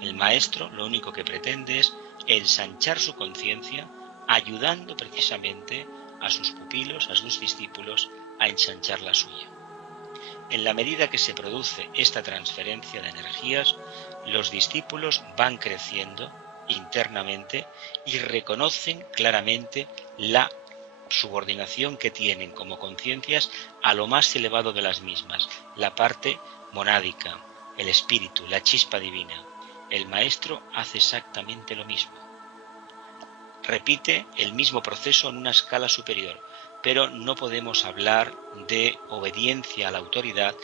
El maestro lo único que pretende es ensanchar su conciencia, ayudando precisamente a sus pupilos, a sus discípulos, a ensanchar la suya. En la medida que se produce esta transferencia de energías, los discípulos van creciendo internamente y reconocen claramente la subordinación que tienen como conciencias a lo más elevado de las mismas, la parte monádica, el espíritu, la chispa divina. El maestro hace exactamente lo mismo. Repite el mismo proceso en una escala superior, pero no podemos hablar de obediencia a la autoridad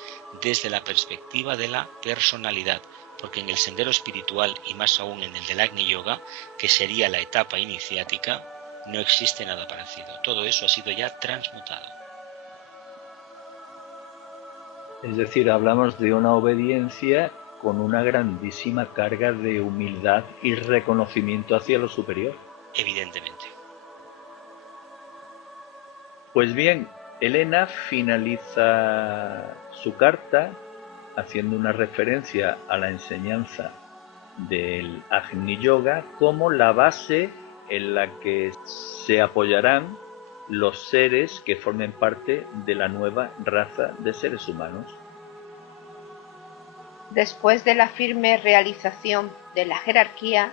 desde la perspectiva de la personalidad, porque en el sendero espiritual y más aún en el del Agni Yoga, que sería la etapa iniciática, no existe nada parecido. Todo eso ha sido ya transmutado. Es decir, hablamos de una obediencia con una grandísima carga de humildad y reconocimiento hacia lo superior. Evidentemente. Pues bien, Elena finaliza su carta haciendo una referencia a la enseñanza del Agni Yoga como la base en la que se apoyarán los seres que formen parte de la nueva raza de seres humanos. Después de la firme realización de la jerarquía,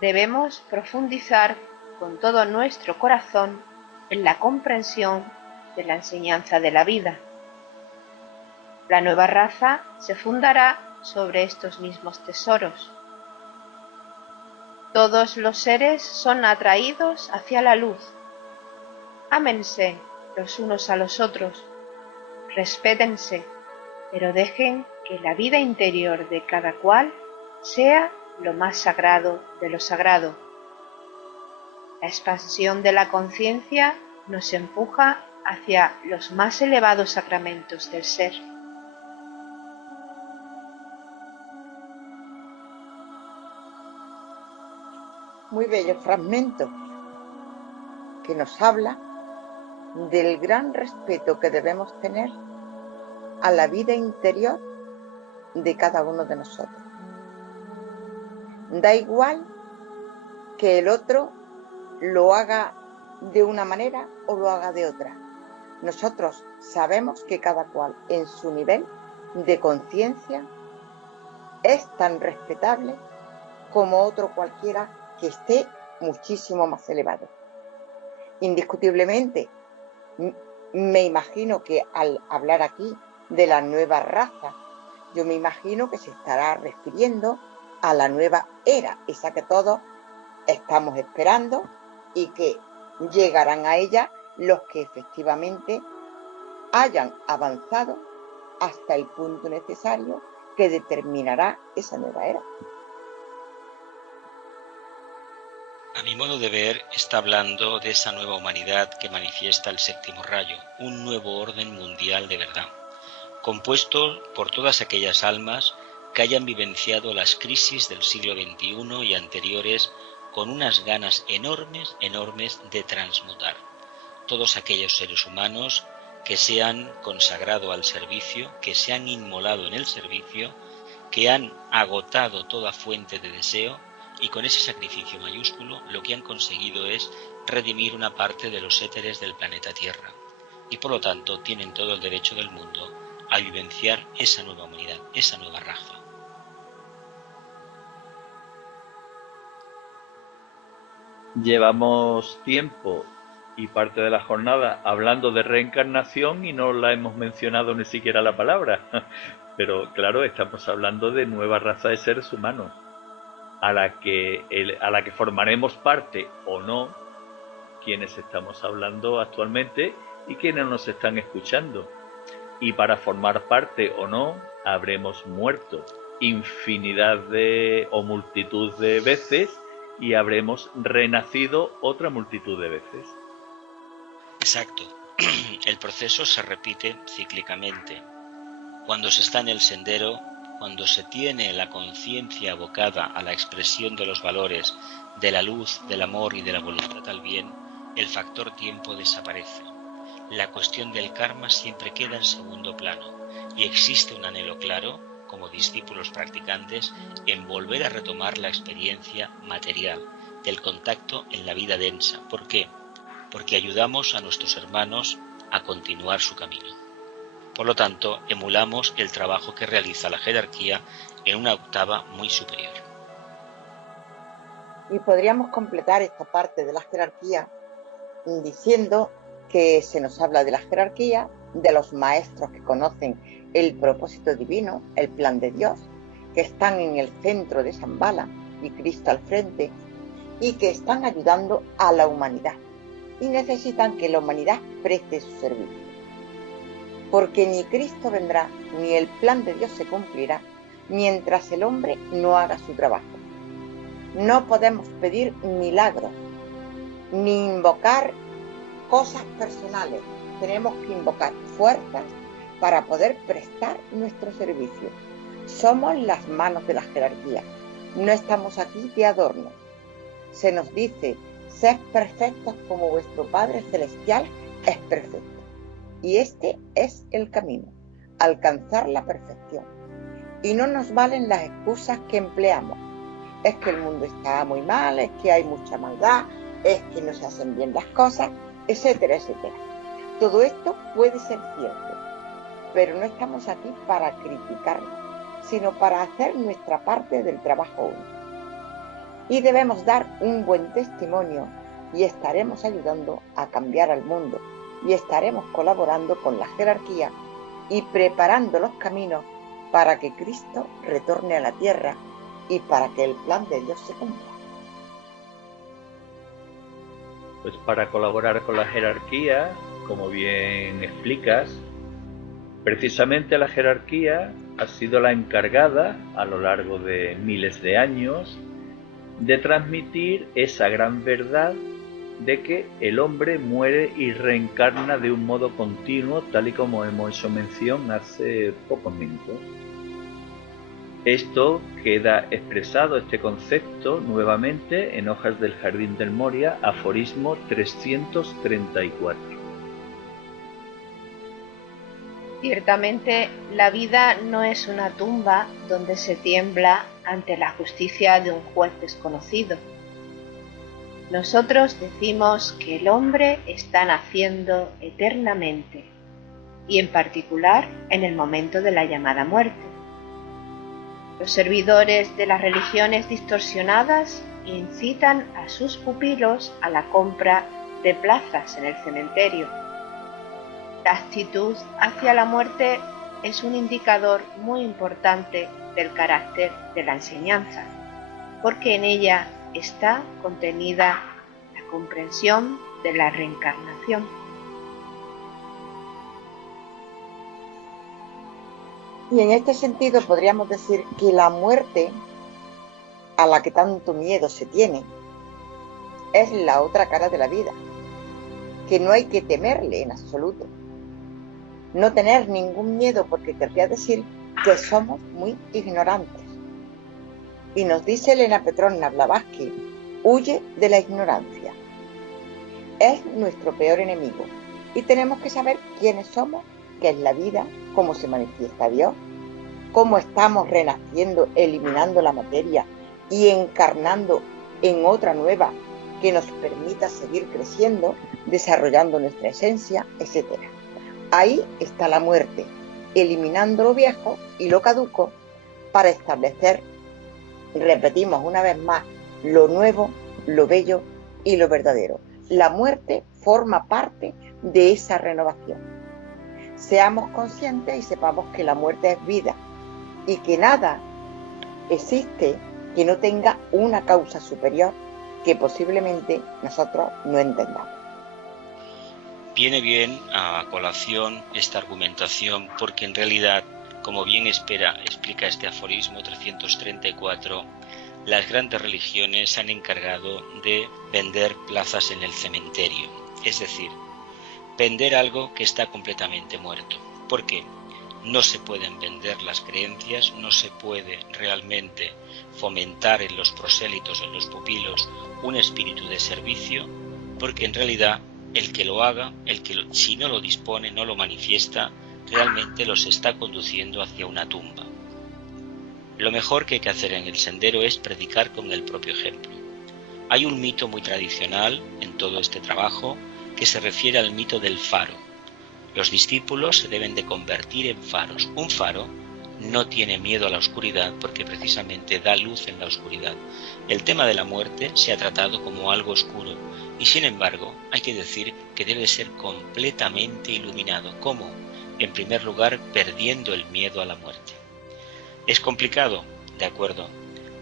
debemos profundizar con todo nuestro corazón en la comprensión de la enseñanza de la vida. La nueva raza se fundará sobre estos mismos tesoros. Todos los seres son atraídos hacia la luz. Ámense los unos a los otros, respétense, pero dejen que la vida interior de cada cual sea lo más sagrado de lo sagrado. La expansión de la conciencia nos empuja hacia los más elevados sacramentos del ser. Muy bello fragmento que nos habla del gran respeto que debemos tener a la vida interior de cada uno de nosotros. Da igual que el otro lo haga de una manera o lo haga de otra. Nosotros sabemos que cada cual en su nivel de conciencia es tan respetable como otro cualquiera que esté muchísimo más elevado. Indiscutiblemente, me imagino que al hablar aquí de la nueva raza, yo me imagino que se estará refiriendo a la nueva era, esa que todos estamos esperando y que llegarán a ella los que efectivamente hayan avanzado hasta el punto necesario que determinará esa nueva era. A mi modo de ver, está hablando de esa nueva humanidad que manifiesta el séptimo rayo, un nuevo orden mundial de verdad, compuesto por todas aquellas almas que hayan vivenciado las crisis del siglo XXI y anteriores con unas ganas enormes de transmutar. Todos aquellos seres humanos que se han consagrado al servicio, que se han inmolado en el servicio, que han agotado toda fuente de deseo, y con ese sacrificio mayúsculo lo que han conseguido es redimir una parte de los éteres del planeta Tierra, y por lo tanto tienen todo el derecho del mundo a vivenciar esa nueva humanidad, esa nueva raza. Llevamos tiempo y parte de la jornada hablando de reencarnación y no la hemos mencionado ni siquiera la palabra, pero claro, estamos hablando de nueva raza de seres humanos, a la que formaremos parte o no quienes estamos hablando actualmente y quienes nos están escuchando. Y para formar parte o no, habremos muerto infinidad o multitud de veces y habremos renacido otra multitud de veces. Exacto. El proceso se repite cíclicamente. Cuando se está en el sendero, cuando se tiene la conciencia abocada a la expresión de los valores, de la luz, del amor y de la voluntad al bien, el factor tiempo desaparece. La cuestión del karma siempre queda en segundo plano y existe un anhelo claro, como discípulos practicantes, en volver a retomar la experiencia material del contacto en la vida densa. ¿Por qué? porque ayudamos a nuestros hermanos a continuar su camino. Por lo tanto, emulamos el trabajo que realiza la jerarquía en una octava muy superior. Y podríamos completar esta parte de la jerarquía diciendo que se nos habla de la jerarquía, de los maestros que conocen el propósito divino, el plan de Dios, que están en el centro de Shambhala y Cristo al frente, y que están ayudando a la humanidad y necesitan que la humanidad preste su servicio. Porque ni Cristo vendrá, ni el plan de Dios se cumplirá mientras el hombre no haga su trabajo. No podemos pedir milagros, ni invocar cosas personales. Tenemos que invocar fuerzas para poder prestar nuestro servicio. Somos las manos de la jerarquía. No estamos aquí de adorno. Se nos dice, sed perfectos como vuestro Padre Celestial es perfecto. Y este es el camino, alcanzar la perfección. Y no nos valen las excusas que empleamos. Es que el mundo está muy mal, es que hay mucha maldad, es que no se hacen bien las cosas, etcétera, etcétera. Todo esto puede ser cierto, pero no estamos aquí para criticarlo, sino para hacer nuestra parte del trabajo único. Y debemos dar un buen testimonio y estaremos ayudando a cambiar al mundo y estaremos colaborando con la jerarquía y preparando los caminos para que Cristo retorne a la tierra y para que el plan de Dios se cumpla. Pues para colaborar con la jerarquía, como bien explicas, precisamente la jerarquía ha sido la encargada a lo largo de miles de años de transmitir esa gran verdad de que el hombre muere y reencarna de un modo continuo, tal y como hemos hecho mención hace pocos minutos. Esto queda expresado, este concepto, nuevamente en Hojas del Jardín del Moria, aforismo 334. Ciertamente, la vida no es una tumba donde se tiembla ante la justicia de un juez desconocido. Nosotros decimos que el hombre está naciendo eternamente, y en particular en el momento de la llamada muerte. Los servidores de las religiones distorsionadas incitan a sus pupilos a la compra de plazas en el cementerio. La actitud hacia la muerte es un indicador muy importante del carácter de la enseñanza, porque en ella está contenida la comprensión de la reencarnación. Y en este sentido podríamos decir que la muerte, a la que tanto miedo se tiene, es la otra cara de la vida, que no hay que temerle en absoluto. No tener ningún miedo, porque querría decir que somos muy ignorantes. Y nos dice Elena Petrovna Blavatsky, huye de la ignorancia. Es nuestro peor enemigo y tenemos que saber quiénes somos, qué es la vida, cómo se manifiesta Dios, cómo estamos renaciendo, eliminando la materia y encarnando en otra nueva que nos permita seguir creciendo, desarrollando nuestra esencia, etc. Ahí está la muerte, eliminando lo viejo y lo caduco para establecer, repetimos una vez más, lo nuevo, lo bello y lo verdadero. La muerte forma parte de esa renovación. Seamos conscientes y sepamos que la muerte es vida y que nada existe que no tenga una causa superior que posiblemente nosotros no entendamos. Viene bien a colación esta argumentación porque en realidad, como bien explica este aforismo 334, las grandes religiones se han encargado de vender plazas en el cementerio, es decir, vender algo que está completamente muerto. ¿Por qué? No se pueden vender las creencias, no se puede realmente fomentar en los prosélitos, en los pupilos, un espíritu de servicio, porque en realidad el que lo haga, si no lo dispone, no lo manifiesta, realmente los está conduciendo hacia una tumba. Lo mejor que hay que hacer en el sendero es predicar con el propio ejemplo. Hay un mito muy tradicional en todo este trabajo que se refiere al mito del faro. Los discípulos se deben de convertir en faros. Un faro no tiene miedo a la oscuridad porque precisamente da luz en la oscuridad. El tema de la muerte se ha tratado como algo oscuro y sin embargo hay que decir que debe ser completamente iluminado. ¿Cómo? En primer lugar, perdiendo el miedo a la muerte. ¿Es complicado? De acuerdo.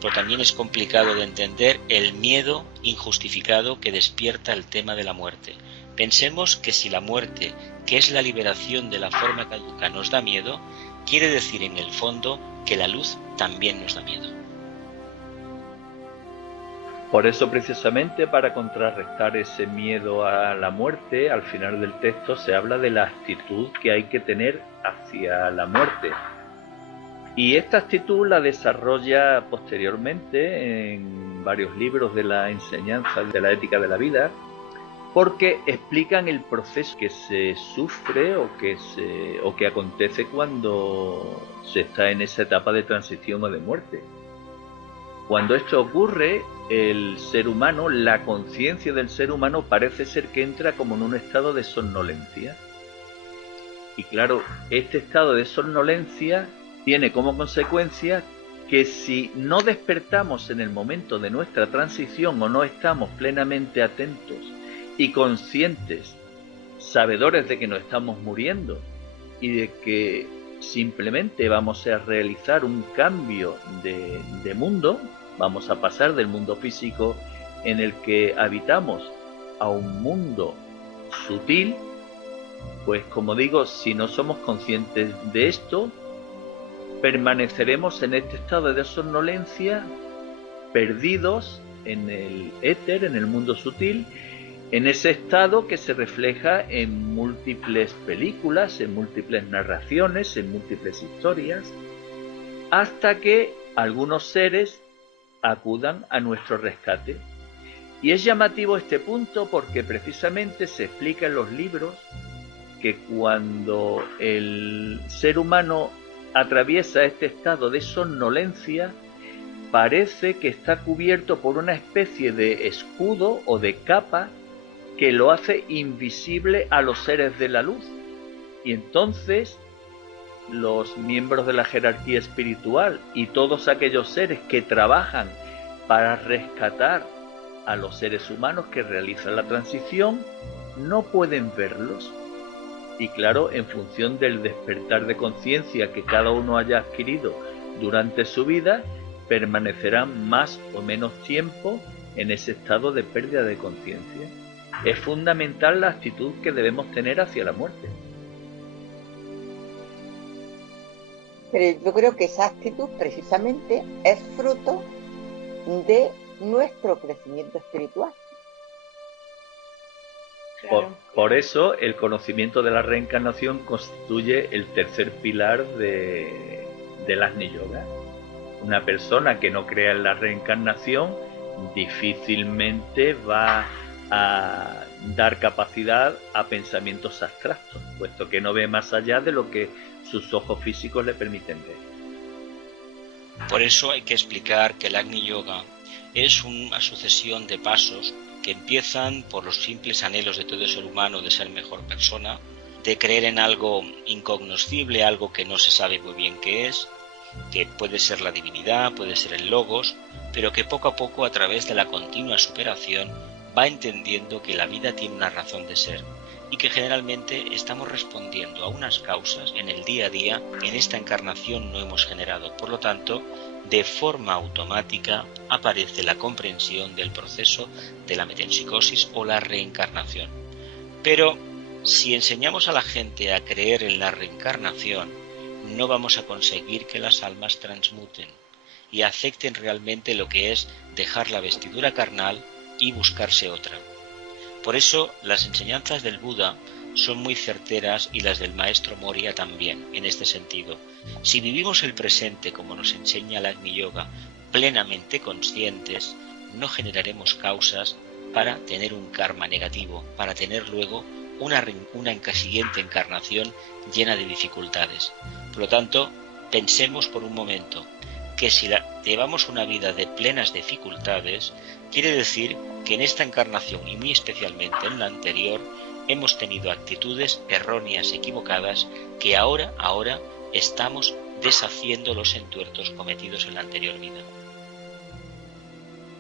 Pero también es complicado de entender el miedo injustificado que despierta el tema de la muerte. Pensemos que si la muerte, que es la liberación de la forma caduca, nos da miedo, quiere decir en el fondo que la luz también nos da miedo. Por eso, precisamente, para contrarrestar ese miedo a la muerte, al final del texto se habla de la actitud que hay que tener hacia la muerte. Y esta actitud la desarrolla posteriormente en varios libros de la enseñanza de la ética de la vida, porque explican el proceso que se sufre o que acontece cuando se está en esa etapa de transición o de muerte. Cuando esto ocurre, el ser humano, la conciencia del ser humano parece ser que entra como en un estado de somnolencia. Y claro, este estado de somnolencia tiene como consecuencia que si no despertamos en el momento de nuestra transición o no estamos plenamente atentos y conscientes, sabedores de que nos estamos muriendo y de que simplemente vamos a realizar un cambio de mundo, vamos a pasar del mundo físico en el que habitamos a un mundo sutil, pues como digo, si no somos conscientes de esto, permaneceremos en este estado de somnolencia, perdidos en el éter, en el mundo sutil, en ese estado que se refleja en múltiples películas, en múltiples narraciones, en múltiples historias, hasta que algunos seres acudan a nuestro rescate. Y es llamativo este punto porque precisamente se explica en los libros que cuando el ser humano atraviesa este estado de somnolencia, parece que está cubierto por una especie de escudo o de capa que lo hace invisible a los seres de la luz. Y entonces los miembros de la jerarquía espiritual y todos aquellos seres que trabajan para rescatar a los seres humanos que realizan la transición no pueden verlos. Y claro, en función del despertar de conciencia que cada uno haya adquirido durante su vida, permanecerán más o menos tiempo en ese estado de pérdida de conciencia. Es fundamental la actitud que debemos tener hacia la muerte. Pero yo creo que esa actitud precisamente es fruto de nuestro crecimiento espiritual. Claro. Por eso el conocimiento de la reencarnación constituye el tercer pilar del Agni Yoga. Una persona que no crea en la reencarnación difícilmente va a dar capacidad a pensamientos abstractos, puesto que no ve más allá de lo que sus ojos físicos le permiten ver. Por eso hay que explicar que el Agni Yoga es una sucesión de pasos que empiezan por los simples anhelos de todo ser humano de ser mejor persona, de creer en algo incognoscible, algo que no se sabe muy bien qué es, que puede ser la divinidad, puede ser el logos, pero que poco a poco, a través de la continua superación, va entendiendo que la vida tiene una razón de ser y que generalmente estamos respondiendo a unas causas en el día a día que en esta encarnación no hemos generado. Por lo tanto, de forma automática aparece la comprensión del proceso de la metempsicosis o la reencarnación. Pero si enseñamos a la gente a creer en la reencarnación, no vamos a conseguir que las almas transmuten y acepten realmente lo que es dejar la vestidura carnal y buscarse otra. Por eso las enseñanzas del Buda son muy certeras y las del maestro Moria también, en este sentido. Si vivimos el presente como nos enseña la Agni Yoga, plenamente conscientes, no generaremos causas para tener un karma negativo, para tener luego una siguiente encarnación llena de dificultades. Por lo tanto, pensemos por un momento que si llevamos una vida de plenas dificultades, Quiere decir que en esta encarnación y muy especialmente en la anterior hemos tenido actitudes erróneas, equivocadas, que ahora estamos deshaciendo los entuertos cometidos en la anterior vida.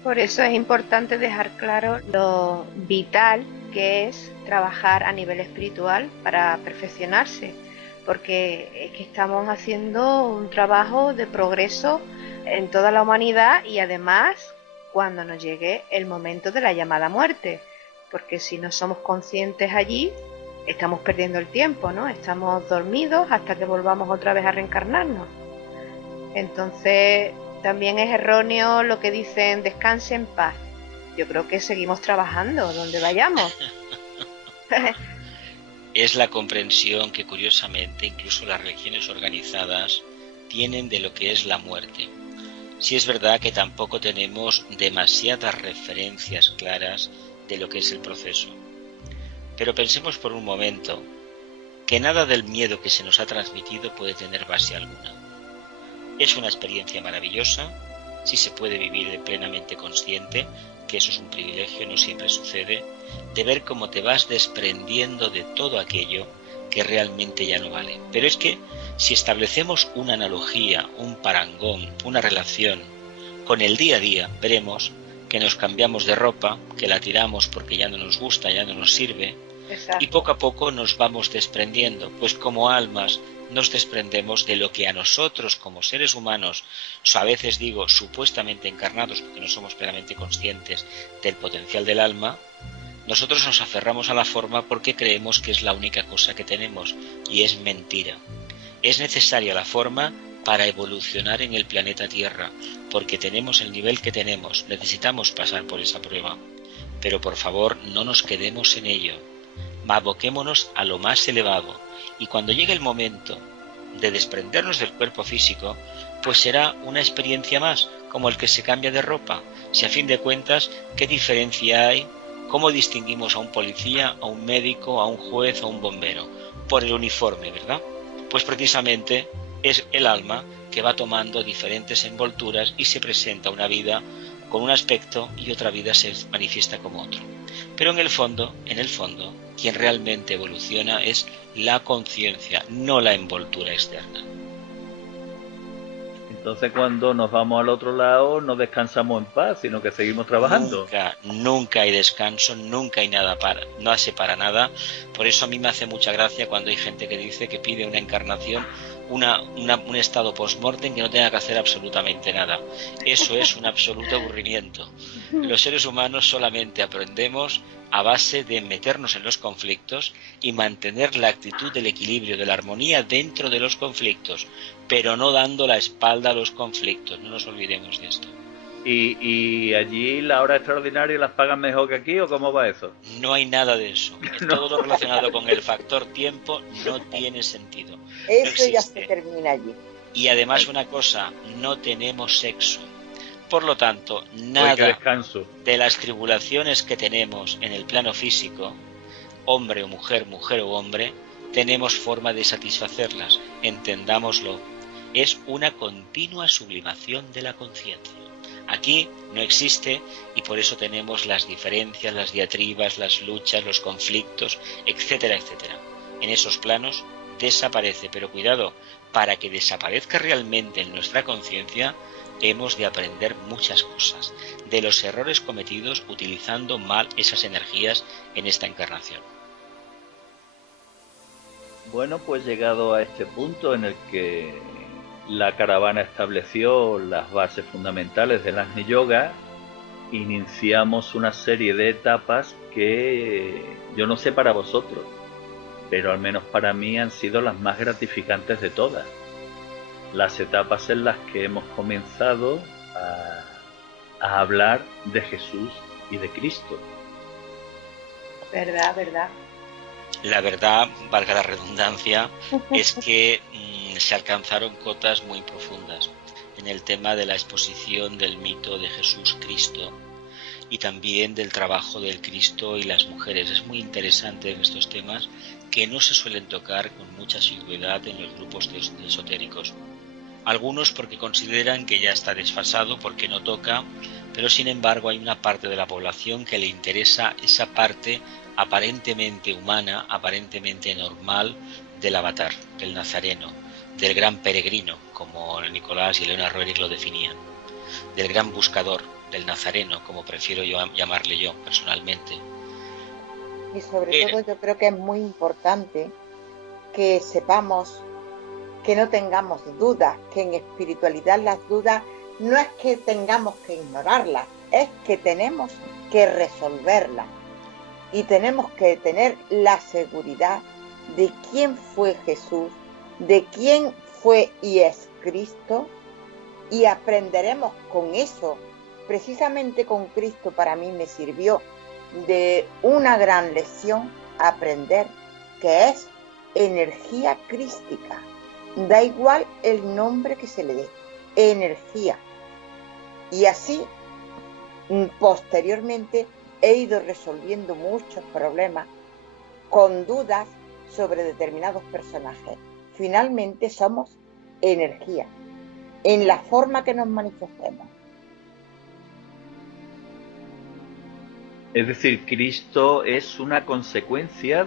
Por eso es importante dejar claro lo vital que es trabajar a nivel espiritual para perfeccionarse, porque es que estamos haciendo un trabajo de progreso en toda la humanidad y además cuando nos llegue el momento de la llamada muerte, porque si no somos conscientes allí, estamos perdiendo el tiempo, ¿no? Estamos dormidos hasta que volvamos otra vez a reencarnarnos. Entonces, también es erróneo lo que dicen descanse en paz. Yo creo que seguimos trabajando donde vayamos. Es la comprensión que curiosamente incluso las religiones organizadas tienen de lo que es la muerte. Sí es verdad que tampoco tenemos demasiadas referencias claras de lo que es el proceso. Pero pensemos por un momento que nada del miedo que se nos ha transmitido puede tener base alguna. Es una experiencia maravillosa, si se puede vivir plenamente consciente, que eso es un privilegio, no siempre sucede, de ver cómo te vas desprendiendo de todo aquello que realmente ya no vale. Pero es que si establecemos una analogía, un parangón, una relación con el día a día, veremos que nos cambiamos de ropa, que la tiramos porque ya no nos gusta, ya no nos sirve, Exacto. y poco a poco nos vamos desprendiendo, pues como almas nos desprendemos de lo que a nosotros como seres humanos, a veces digo supuestamente encarnados porque no somos plenamente conscientes del potencial del alma, nosotros nos aferramos a la forma porque creemos que es la única cosa que tenemos, y es mentira. Es necesaria la forma para evolucionar en el planeta Tierra, porque tenemos el nivel que tenemos, necesitamos pasar por esa prueba. Pero por favor no nos quedemos en ello, aboquémonos a lo más elevado, y cuando llegue el momento de desprendernos del cuerpo físico, pues será una experiencia más, como el que se cambia de ropa. Si a fin de cuentas, ¿qué diferencia hay? ¿Cómo distinguimos a un policía, a un médico, a un juez, a un bombero? Por el uniforme, ¿verdad? Pues precisamente es el alma que va tomando diferentes envolturas y se presenta una vida con un aspecto y otra vida se manifiesta como otro. Pero en el fondo, quien realmente evoluciona es la conciencia, no la envoltura externa. Entonces cuando nos vamos al otro lado no descansamos en paz, sino que seguimos trabajando. Nunca hay descanso, nunca hay nada no hace para nada. Por eso a mí me hace mucha gracia cuando hay gente que dice que pide una encarnación, un estado post-mortem que no tenga que hacer absolutamente nada. Eso es un absoluto aburrimiento. Los seres humanos solamente aprendemos a base de meternos en los conflictos y mantener la actitud del equilibrio, de la armonía dentro de los conflictos, pero no dando la espalda a los conflictos, no nos olvidemos de esto. ¿Y allí la hora extraordinaria las pagan mejor que aquí o cómo va eso? No hay nada de eso. No. Todo lo relacionado con el factor tiempo no tiene sentido. Eso no ya se termina allí. Y además una cosa, no tenemos sexo. Por lo tanto, nada de las tribulaciones que tenemos en el plano físico, hombre o mujer, mujer o hombre, tenemos forma de satisfacerlas. Entendámoslo. Es una continua sublimación de la conciencia. Aquí no existe y por eso tenemos las diferencias, las diatribas, las luchas, los conflictos, etcétera, etcétera. En esos planos desaparece, pero cuidado, para que desaparezca realmente en nuestra conciencia, hemos de aprender muchas cosas de los errores cometidos utilizando mal esas energías en esta encarnación. Bueno, pues llegado a este punto en el que la caravana estableció las bases fundamentales del Agni Yoga, iniciamos una serie de etapas que yo no sé para vosotros, pero al menos para mí han sido las más gratificantes de todas. Las etapas en las que hemos comenzado a hablar de Jesús y de Cristo. Verdad. La verdad, valga la redundancia, es que se alcanzaron cotas muy profundas en el tema de la exposición del mito de Jesús Cristo y también del trabajo del Cristo y las mujeres. Es muy interesante en estos temas que no se suelen tocar con mucha asiduidad en los grupos esotéricos. Algunos porque consideran que ya está desfasado, porque no toca pero sin embargo hay una parte de la población que le interesa esa parte aparentemente humana, aparentemente normal del avatar, del nazareno, del gran peregrino, como Nicolás y Elena Roerich lo definían, del gran buscador, del nazareno, como prefiero llamarle yo personalmente. Y sobre todo yo creo que es muy importante que sepamos, que no tengamos dudas, que en espiritualidad las dudas no es que tengamos que ignorarlas, es que tenemos que resolverlas y tenemos que tener la seguridad de quién fue Jesús, de quién fue y es Cristo, y aprenderemos con eso. Precisamente con Cristo para mí me sirvió de una gran lección aprender que es energía crística. Da igual el nombre que se le dé, energía. Y así, posteriormente, he ido resolviendo muchos problemas con dudas sobre determinados personajes. Finalmente somos energía, en la forma que nos manifestemos. Es decir, Cristo es una consecuencia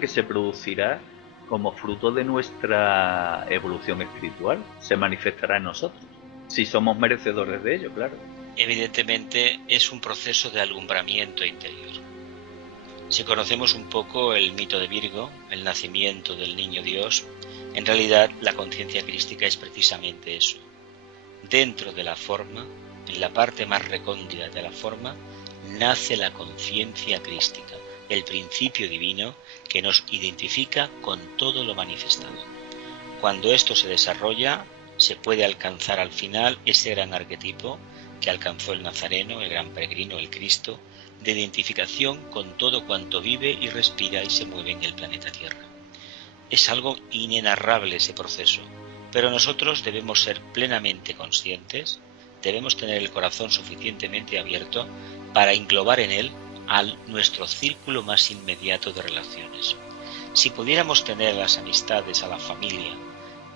que se producirá como fruto de nuestra evolución espiritual, se manifestará en nosotros, si somos merecedores de ello, claro. Evidentemente es un proceso de alumbramiento interior. Si conocemos un poco el mito de Virgo, el nacimiento del niño Dios, en realidad la conciencia crística es precisamente eso. Dentro de la forma, en la parte más recóndita de la forma, nace la conciencia crística, el principio divino que nos identifica con todo lo manifestado. Cuando esto se desarrolla, se puede alcanzar al final ese gran arquetipo que alcanzó el Nazareno, el gran peregrino, el Cristo, de identificación con todo cuanto vive y respira y se mueve en el planeta Tierra. Es algo inenarrable ese proceso, pero nosotros debemos ser plenamente conscientes, debemos tener el corazón suficientemente abierto para englobar en él a nuestro círculo más inmediato de relaciones. Si pudiéramos tener las amistades, a la familia,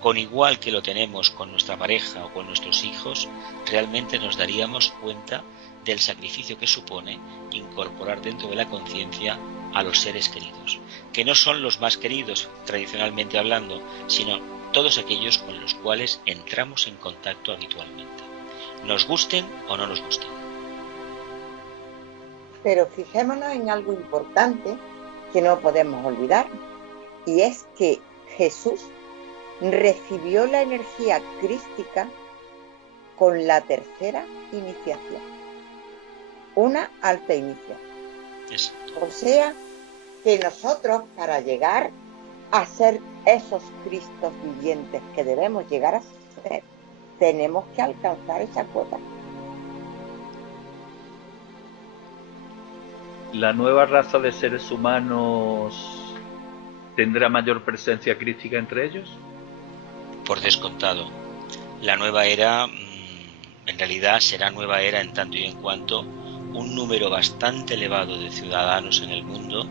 con igual que lo tenemos con nuestra pareja o con nuestros hijos, realmente nos daríamos cuenta del sacrificio que supone incorporar dentro de la conciencia a los seres queridos, que no son los más queridos tradicionalmente hablando, sino todos aquellos con los cuales entramos en contacto habitualmente, nos gusten o no nos gusten. Pero fijémonos en algo importante que no podemos olvidar, y es que Jesús recibió la energía crística con la tercera iniciación, una alta iniciación. O sea, que nosotros, para llegar a ser esos Cristos vivientes que debemos llegar a ser, tenemos que alcanzar esa cuota. ¿La nueva raza de seres humanos tendrá mayor presencia crística entre ellos? Por descontado. La nueva era, en realidad, será nueva era en tanto y en cuanto un número bastante elevado de ciudadanos en el mundo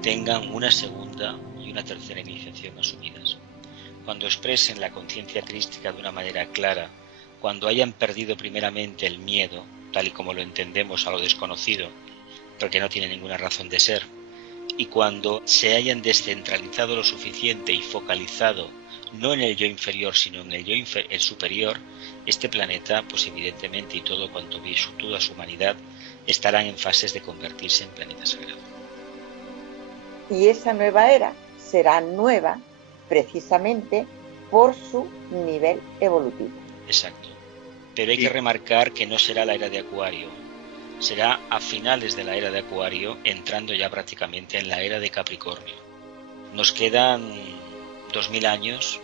tengan una segunda y una tercera iniciación asumidas. Cuando expresen la conciencia crística de una manera clara, cuando hayan perdido primeramente el miedo, tal y como lo entendemos, a lo desconocido, porque no tiene ninguna razón de ser, y cuando se hayan descentralizado lo suficiente y focalizado no en el yo inferior, sino en el yo el superior, este planeta, pues evidentemente, y todo cuanto vive, toda su humanidad, estarán en fases de convertirse en planeta sagrado. Y esa nueva era será nueva precisamente por su nivel evolutivo. Exacto. Pero hay que remarcar que no será la era de Acuario. Será a finales de la era de Acuario, entrando ya prácticamente en la era de Capricornio. Nos quedan 2000 años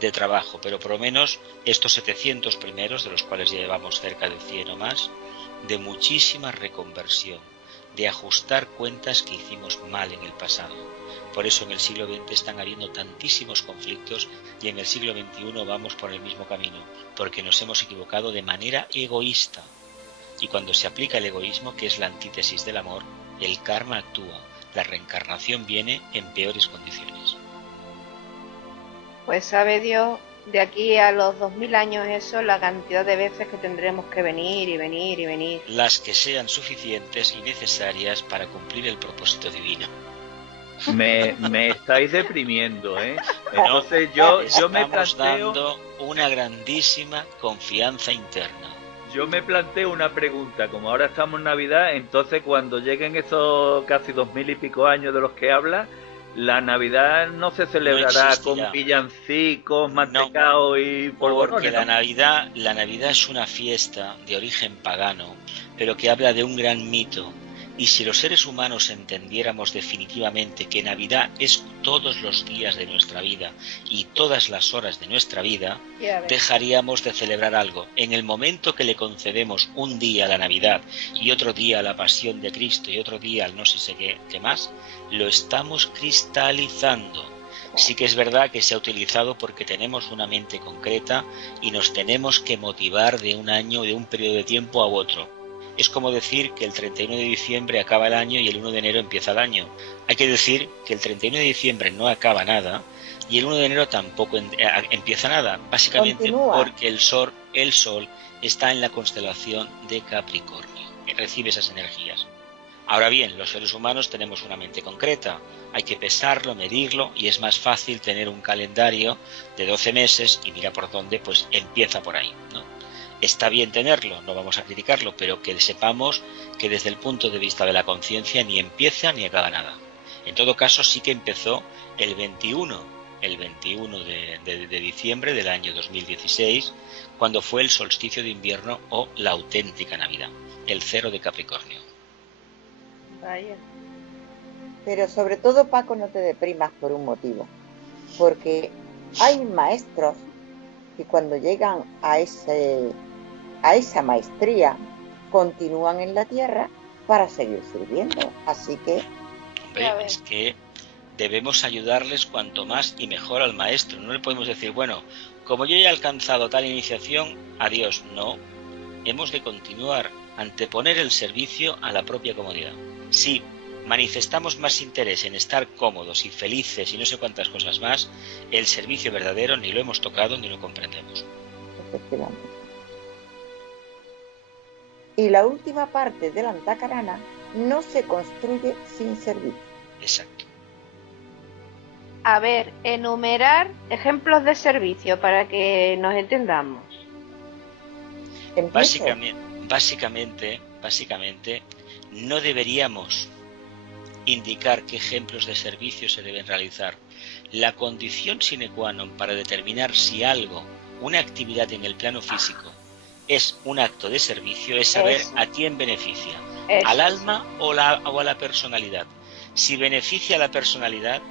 de trabajo, pero por lo menos estos 700 primeros, de los cuales ya llevamos cerca de 100 o más, de muchísima reconversión, de ajustar cuentas que hicimos mal en el pasado. Por eso en el siglo XX están habiendo tantísimos conflictos y en el siglo XXI vamos por el mismo camino, porque nos hemos equivocado de manera egoísta. Y cuando se aplica el egoísmo, que es la antítesis del amor, el karma actúa, la reencarnación viene en peores condiciones. Pues sabe Dios de aquí a los 2000 años eso, la cantidad de veces que tendremos que venir y venir y venir. Las que sean suficientes y necesarias para cumplir el propósito divino. Me estáis deprimiendo, ¿eh? Entonces yo me Estamos planteo... dando una grandísima confianza interna. Yo me planteo una pregunta, como ahora estamos en Navidad, entonces cuando lleguen esos casi 2000 y pico años de los que habla, la Navidad no se celebrará con villancicos, mantecao y polvorones, porque ¿no? la Navidad es una fiesta de origen pagano, pero que habla de un gran mito. Y si los seres humanos entendiéramos definitivamente que Navidad es todos los días de nuestra vida y todas las horas de nuestra vida, dejaríamos de celebrar algo. En el momento que le concedemos un día a la Navidad y otro día a la Pasión de Cristo y otro día al no sé qué más, lo estamos cristalizando. Sí que es verdad que se ha utilizado porque tenemos una mente concreta y nos tenemos que motivar de un año, de un periodo de tiempo a otro. Es como decir que el 31 de diciembre acaba el año y el 1 de enero empieza el año. Hay que decir que el 31 de diciembre no acaba nada y el 1 de enero tampoco empieza nada, básicamente porque el sol está en la constelación de Capricornio y recibe esas energías. Ahora bien, los seres humanos tenemos una mente concreta, hay que pesarlo, medirlo y es más fácil tener un calendario de 12 meses y mira por dónde, pues empieza por ahí, ¿no? Está bien tenerlo, no vamos a criticarlo, pero que sepamos que desde el punto de vista de la conciencia ni empieza ni acaba nada. En todo caso sí que empezó el 21 de diciembre del año 2016, cuando fue el solsticio de invierno o la auténtica Navidad, el 0 de Capricornio. Vaya. Pero sobre todo, Paco, no te deprimas por un motivo, porque hay maestros que cuando llegan a esa maestría continúan en la tierra para seguir sirviendo, así que... Hombre, es que debemos ayudarles cuanto más y mejor al maestro, no le podemos decir, bueno, como yo ya he alcanzado tal iniciación, adiós, no, hemos de continuar, anteponer el servicio a la propia comodidad. Si manifestamos más interés en estar cómodos y felices y no sé cuántas cosas más, el servicio verdadero ni lo hemos tocado ni lo comprendemos. Efectivamente. Y la última parte de la Antacarana no se construye sin servir. Exacto. A ver, enumerar ejemplos de servicio para que nos entendamos. Básicamente, no deberíamos indicar qué ejemplos de servicio se deben realizar. La condición sine qua non para determinar si algo, una actividad en el plano físico, es un acto de servicio, es saber a quién beneficia, al alma o a la personalidad. Si beneficia a la personalidad,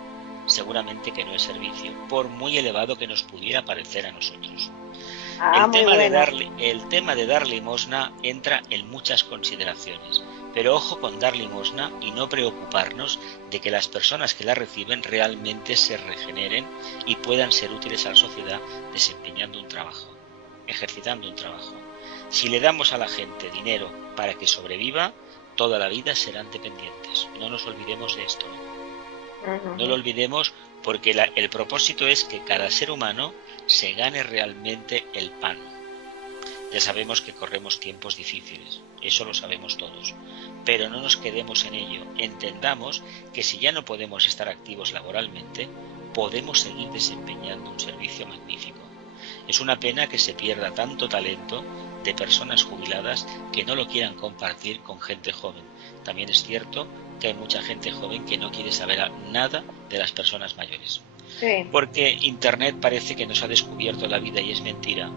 seguramente que no es servicio, por muy elevado que nos pudiera parecer a nosotros. El tema de dar limosna entra en muchas consideraciones, pero ojo con dar limosna y no preocuparnos de que las personas que la reciben realmente se regeneren y puedan ser útiles a la sociedad desempeñando un trabajo, ejercitando un trabajo. Si le damos a la gente dinero para que sobreviva, toda la vida serán dependientes. No nos olvidemos de esto. No lo olvidemos porque el propósito es que cada ser humano se gane realmente el pan. Ya sabemos que corremos tiempos difíciles, eso lo sabemos todos, pero no nos quedemos en ello. Entendamos que si ya no podemos estar activos laboralmente, podemos seguir desempeñando un servicio magnífico. Es una pena que se pierda tanto talento de personas jubiladas que no lo quieran compartir con gente joven. También es cierto que hay mucha gente joven que no quiere saber nada de las personas mayores. Sí. Porque Internet parece que nos ha descubierto la vida y es mentira.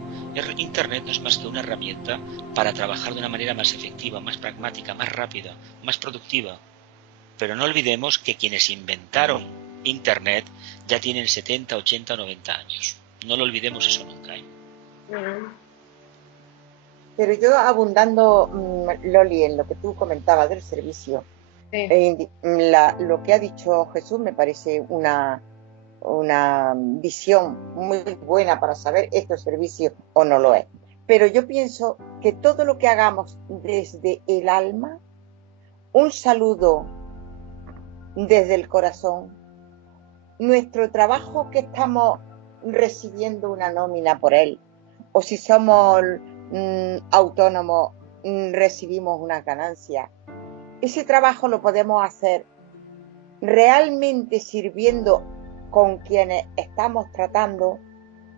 Internet no es más que una herramienta para trabajar de una manera más efectiva, más pragmática, más rápida, más productiva. Pero no olvidemos que quienes inventaron Internet ya tienen 70, 80 o 90 años. No lo olvidemos eso nunca, ¿eh? Pero yo abundando, Loli, en lo que tú comentabas del servicio, sí. Lo que ha dicho Jesús me parece una visión muy buena para saber esto es servicio o no lo es. Pero yo pienso que todo lo que hagamos desde el alma, un saludo desde el corazón, nuestro trabajo que estamos recibiendo una nómina por él, o si somos autónomos, recibimos una ganancia. Ese trabajo lo podemos hacer realmente sirviendo con quienes estamos tratando,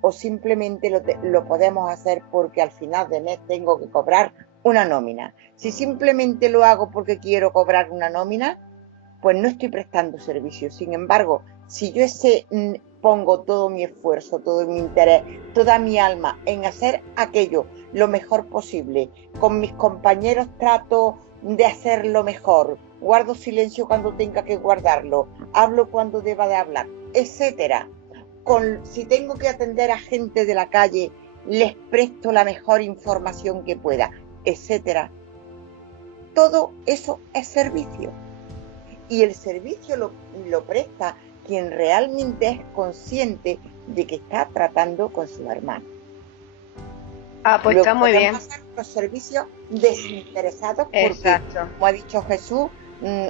o simplemente lo podemos hacer porque al final de mes tengo que cobrar una nómina. Si simplemente lo hago porque quiero cobrar una nómina, pues no estoy prestando servicio. Sin embargo, si yo pongo todo mi esfuerzo, todo mi interés, toda mi alma en hacer aquello lo mejor posible, con mis compañeros trato de hacerlo mejor, guardo silencio cuando tenga que guardarlo, hablo cuando deba de hablar, etcétera. Si tengo que atender a gente de la calle, les presto la mejor información que pueda, etcétera. Todo eso es servicio. Y el servicio lo presta quien realmente es consciente de que está tratando con su hermano. Pues está muy bien. Hacer los servicios desinteresados porque, exacto, como ha dicho Jesús,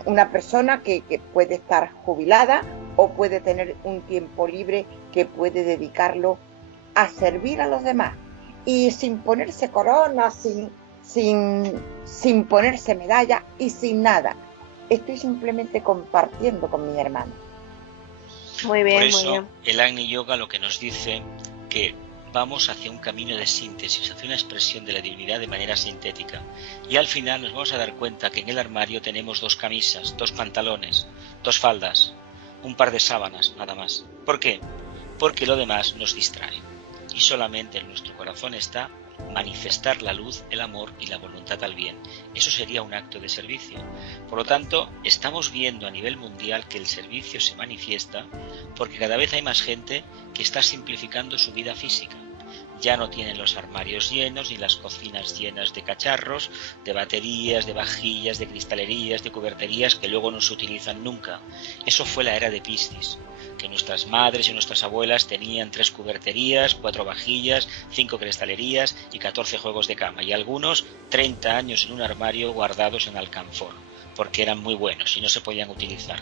una persona que puede estar jubilada o puede tener un tiempo libre que puede dedicarlo a servir a los demás y sin ponerse corona, sin ponerse medalla y sin nada. Estoy simplemente compartiendo con mis hermanos. Muy bien, por eso, muy bien. El Agni Yoga lo que nos dice que vamos hacia un camino de síntesis, hacia una expresión de la divinidad de manera sintética. Y al final nos vamos a dar cuenta que en el armario tenemos 2 camisas, 2 pantalones, 2 faldas, un par de sábanas, nada más. ¿Por qué? Porque lo demás nos distrae. Y solamente en nuestro corazón está manifestar la luz, el amor y la voluntad al bien. Eso sería un acto de servicio. Por lo tanto, estamos viendo a nivel mundial que el servicio se manifiesta porque cada vez hay más gente que está simplificando su vida física. Ya no tienen los armarios llenos ni las cocinas llenas de cacharros, de baterías, de vajillas, de cristalerías, de cuberterías que luego no se utilizan nunca. Eso fue la era de Piscis, que nuestras madres y nuestras abuelas tenían 3 cuberterías, 4 vajillas, 5 cristalerías y 14 juegos de cama, y algunos 30 años en un armario guardados en alcanfor, porque eran muy buenos y no se podían utilizar.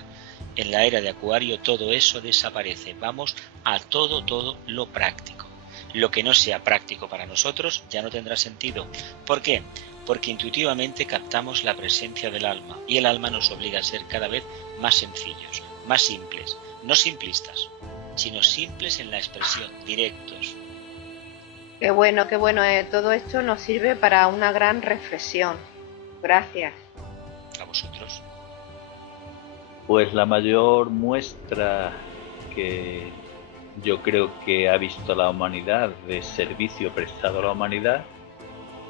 En la era de Acuario todo eso desaparece, vamos a todo lo práctico. Lo que no sea práctico para nosotros ya no tendrá sentido. ¿Por qué? Porque intuitivamente captamos la presencia del alma, y el alma nos obliga a ser cada vez más sencillos, más simples, no simplistas, sino simples en la expresión, directos. Qué bueno, todo esto nos sirve para una gran reflexión. Gracias. A vosotros. Pues la mayor muestra que yo creo que ha visto la humanidad de servicio prestado a la humanidad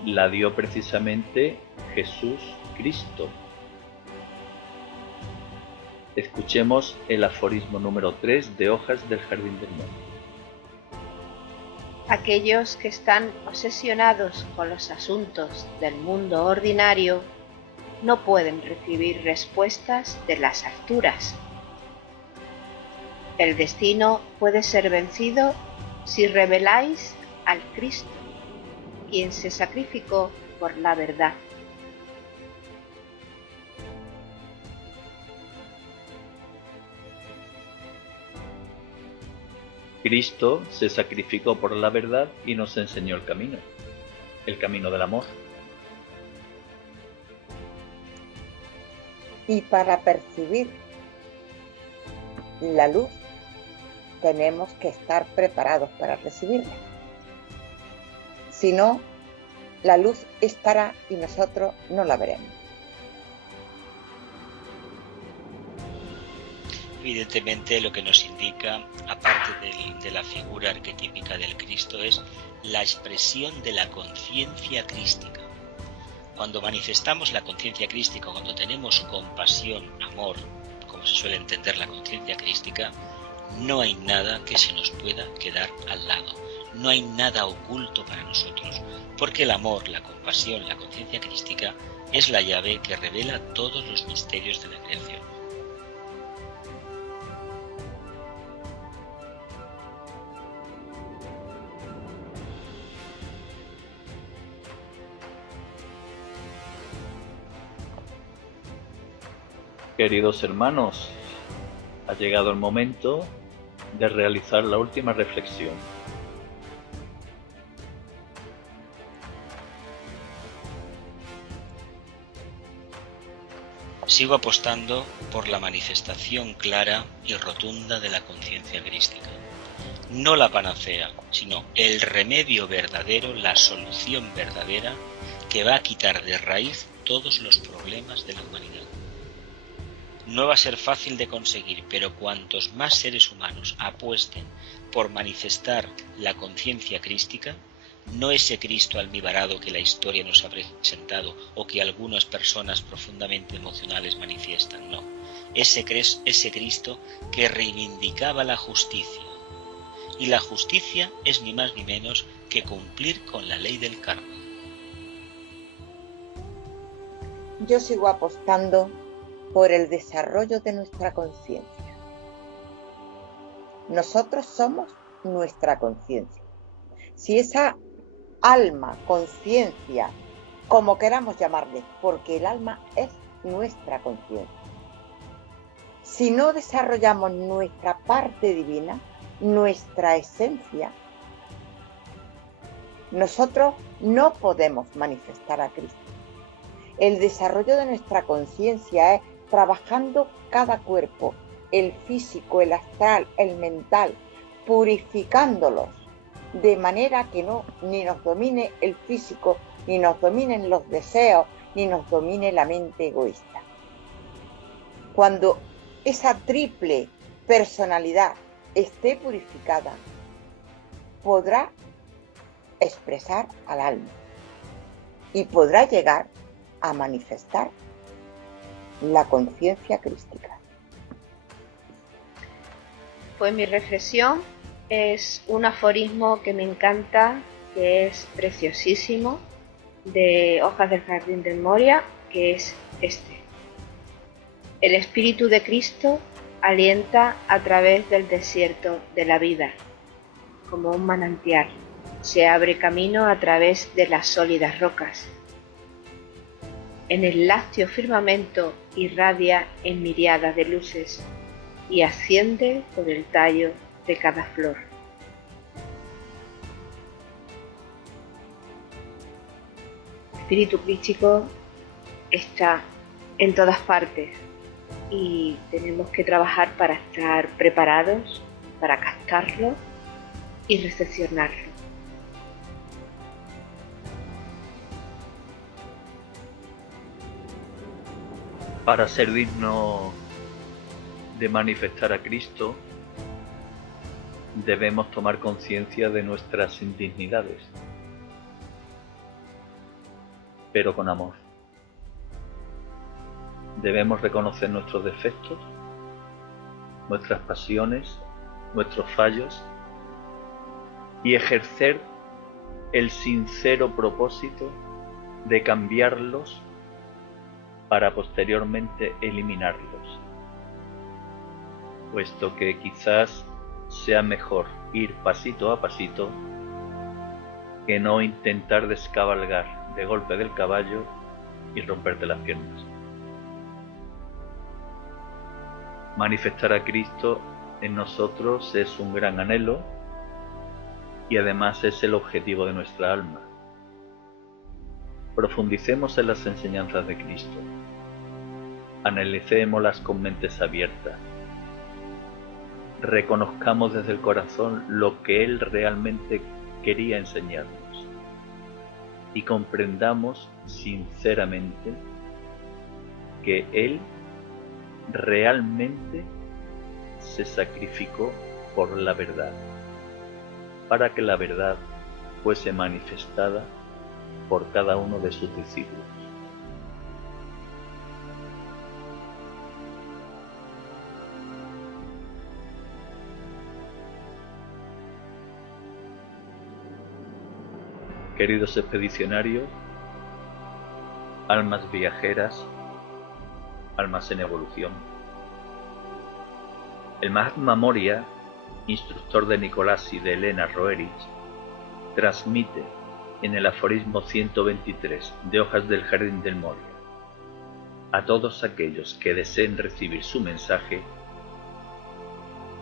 la dio precisamente Jesús Cristo. Escuchemos el aforismo número 3 de Hojas del Jardín del Mundo. Aquellos que están obsesionados con los asuntos del mundo ordinario no pueden recibir respuestas de las alturas. El destino puede ser vencido si reveláis al Cristo, quien se sacrificó por la verdad. Cristo se sacrificó por la verdad y nos enseñó el camino del amor. Y para percibir la luz tenemos que estar preparados para recibirla. Si no, la luz estará y nosotros no la veremos. Evidentemente lo que nos indica, aparte de la figura arquetípica del Cristo, es la expresión de la conciencia crística. Cuando manifestamos la conciencia crística, cuando tenemos compasión, amor, como se suele entender la conciencia crística, no hay nada que se nos pueda quedar al lado, no hay nada oculto para nosotros, porque el amor, la compasión, la conciencia crística es la llave que revela todos los misterios de la creación. Queridos hermanos, ha llegado el momento de realizar la última reflexión. Sigo apostando por la manifestación clara y rotunda de la conciencia crística. No la panacea, sino el remedio verdadero, la solución verdadera que va a quitar de raíz todos los problemas de la humanidad. No va a ser fácil de conseguir, pero cuantos más seres humanos apuesten por manifestar la conciencia crística, no ese Cristo almibarado que la historia nos ha presentado o que algunas personas profundamente emocionales manifiestan, no. Ese Cristo que reivindicaba la justicia. Y la justicia es ni más ni menos que cumplir con la ley del karma. Yo sigo apostando por el desarrollo de nuestra conciencia. Nosotros somos nuestra conciencia. Si esa alma, conciencia, como queramos llamarle, porque el alma es nuestra conciencia. Si no desarrollamos nuestra parte divina, nuestra esencia, nosotros no podemos manifestar a Cristo. El desarrollo de nuestra conciencia es trabajando cada cuerpo, el físico, el astral, el mental, purificándolos, de manera que no ni nos domine el físico, ni nos dominen los deseos, ni nos domine la mente egoísta. Cuando esa triple personalidad esté purificada, podrá expresar al alma y podrá llegar a manifestar la conciencia crística. Pues mi reflexión es un aforismo que me encanta, que es preciosísimo, de Hojas del Jardín de Moria, que es este: el Espíritu de Cristo alienta a través del desierto de la vida, como un manantial, se abre camino a través de las sólidas rocas. En el lácteo firmamento irradia en miriadas de luces y asciende por el tallo de cada flor. El espíritu crístico está en todas partes y tenemos que trabajar para estar preparados, para captarlo y recepcionarlo. Para ser digno de manifestar a Cristo, debemos tomar conciencia de nuestras indignidades, pero con amor. Debemos reconocer nuestros defectos, nuestras pasiones, nuestros fallos y ejercer el sincero propósito de cambiarlos para posteriormente eliminarlos, puesto que quizás sea mejor ir pasito a pasito que no intentar descabalgar de golpe del caballo y romperte las piernas. Manifestar a Cristo en nosotros es un gran anhelo y además es el objetivo de nuestra alma. Profundicemos en las enseñanzas de Cristo, analicémoslas con mentes abiertas, reconozcamos desde el corazón lo que Él realmente quería enseñarnos y comprendamos sinceramente que Él realmente se sacrificó por la verdad, para que la verdad fuese manifestada por cada uno de sus discípulos. Queridos expedicionarios, almas viajeras, almas en evolución, el Mahatma Moria, instructor de Nicolás y de Elena Roerich, transmite en el aforismo 123 de Hojas del Jardín del Moria a todos aquellos que deseen recibir su mensaje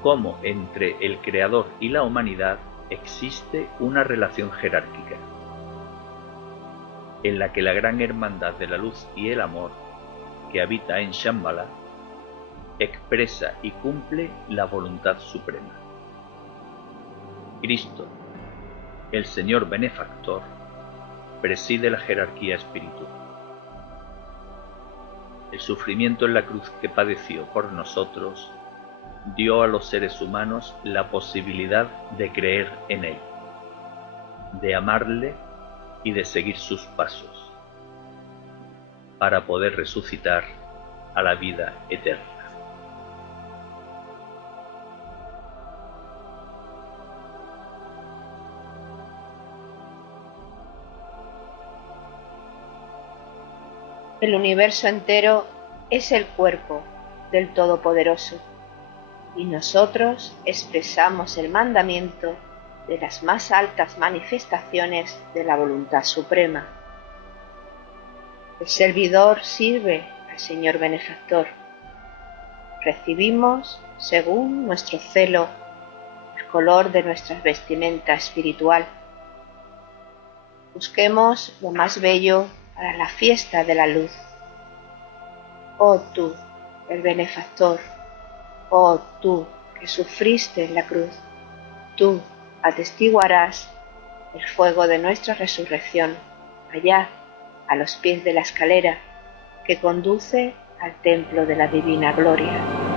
cómo entre el Creador y la humanidad existe una relación jerárquica, en la que la gran hermandad de la luz y el amor, que habita en Shambhala, expresa y cumple la voluntad suprema. Cristo, el Señor benefactor, preside la jerarquía espiritual. El sufrimiento en la cruz que padeció por nosotros dio a los seres humanos la posibilidad de creer en Él, de amarle y de seguir sus pasos, para poder resucitar a la vida eterna. El universo entero es el cuerpo del Todopoderoso y nosotros expresamos el mandamiento de las más altas manifestaciones de la voluntad suprema. El servidor sirve al Señor benefactor. Recibimos, según nuestro celo, el color de nuestra vestimenta espiritual. Busquemos lo más bello para la fiesta de la luz. Oh tú, el benefactor, oh tú que sufriste en la cruz, tú atestiguarás el fuego de nuestra resurrección allá, a los pies de la escalera que conduce al templo de la divina gloria.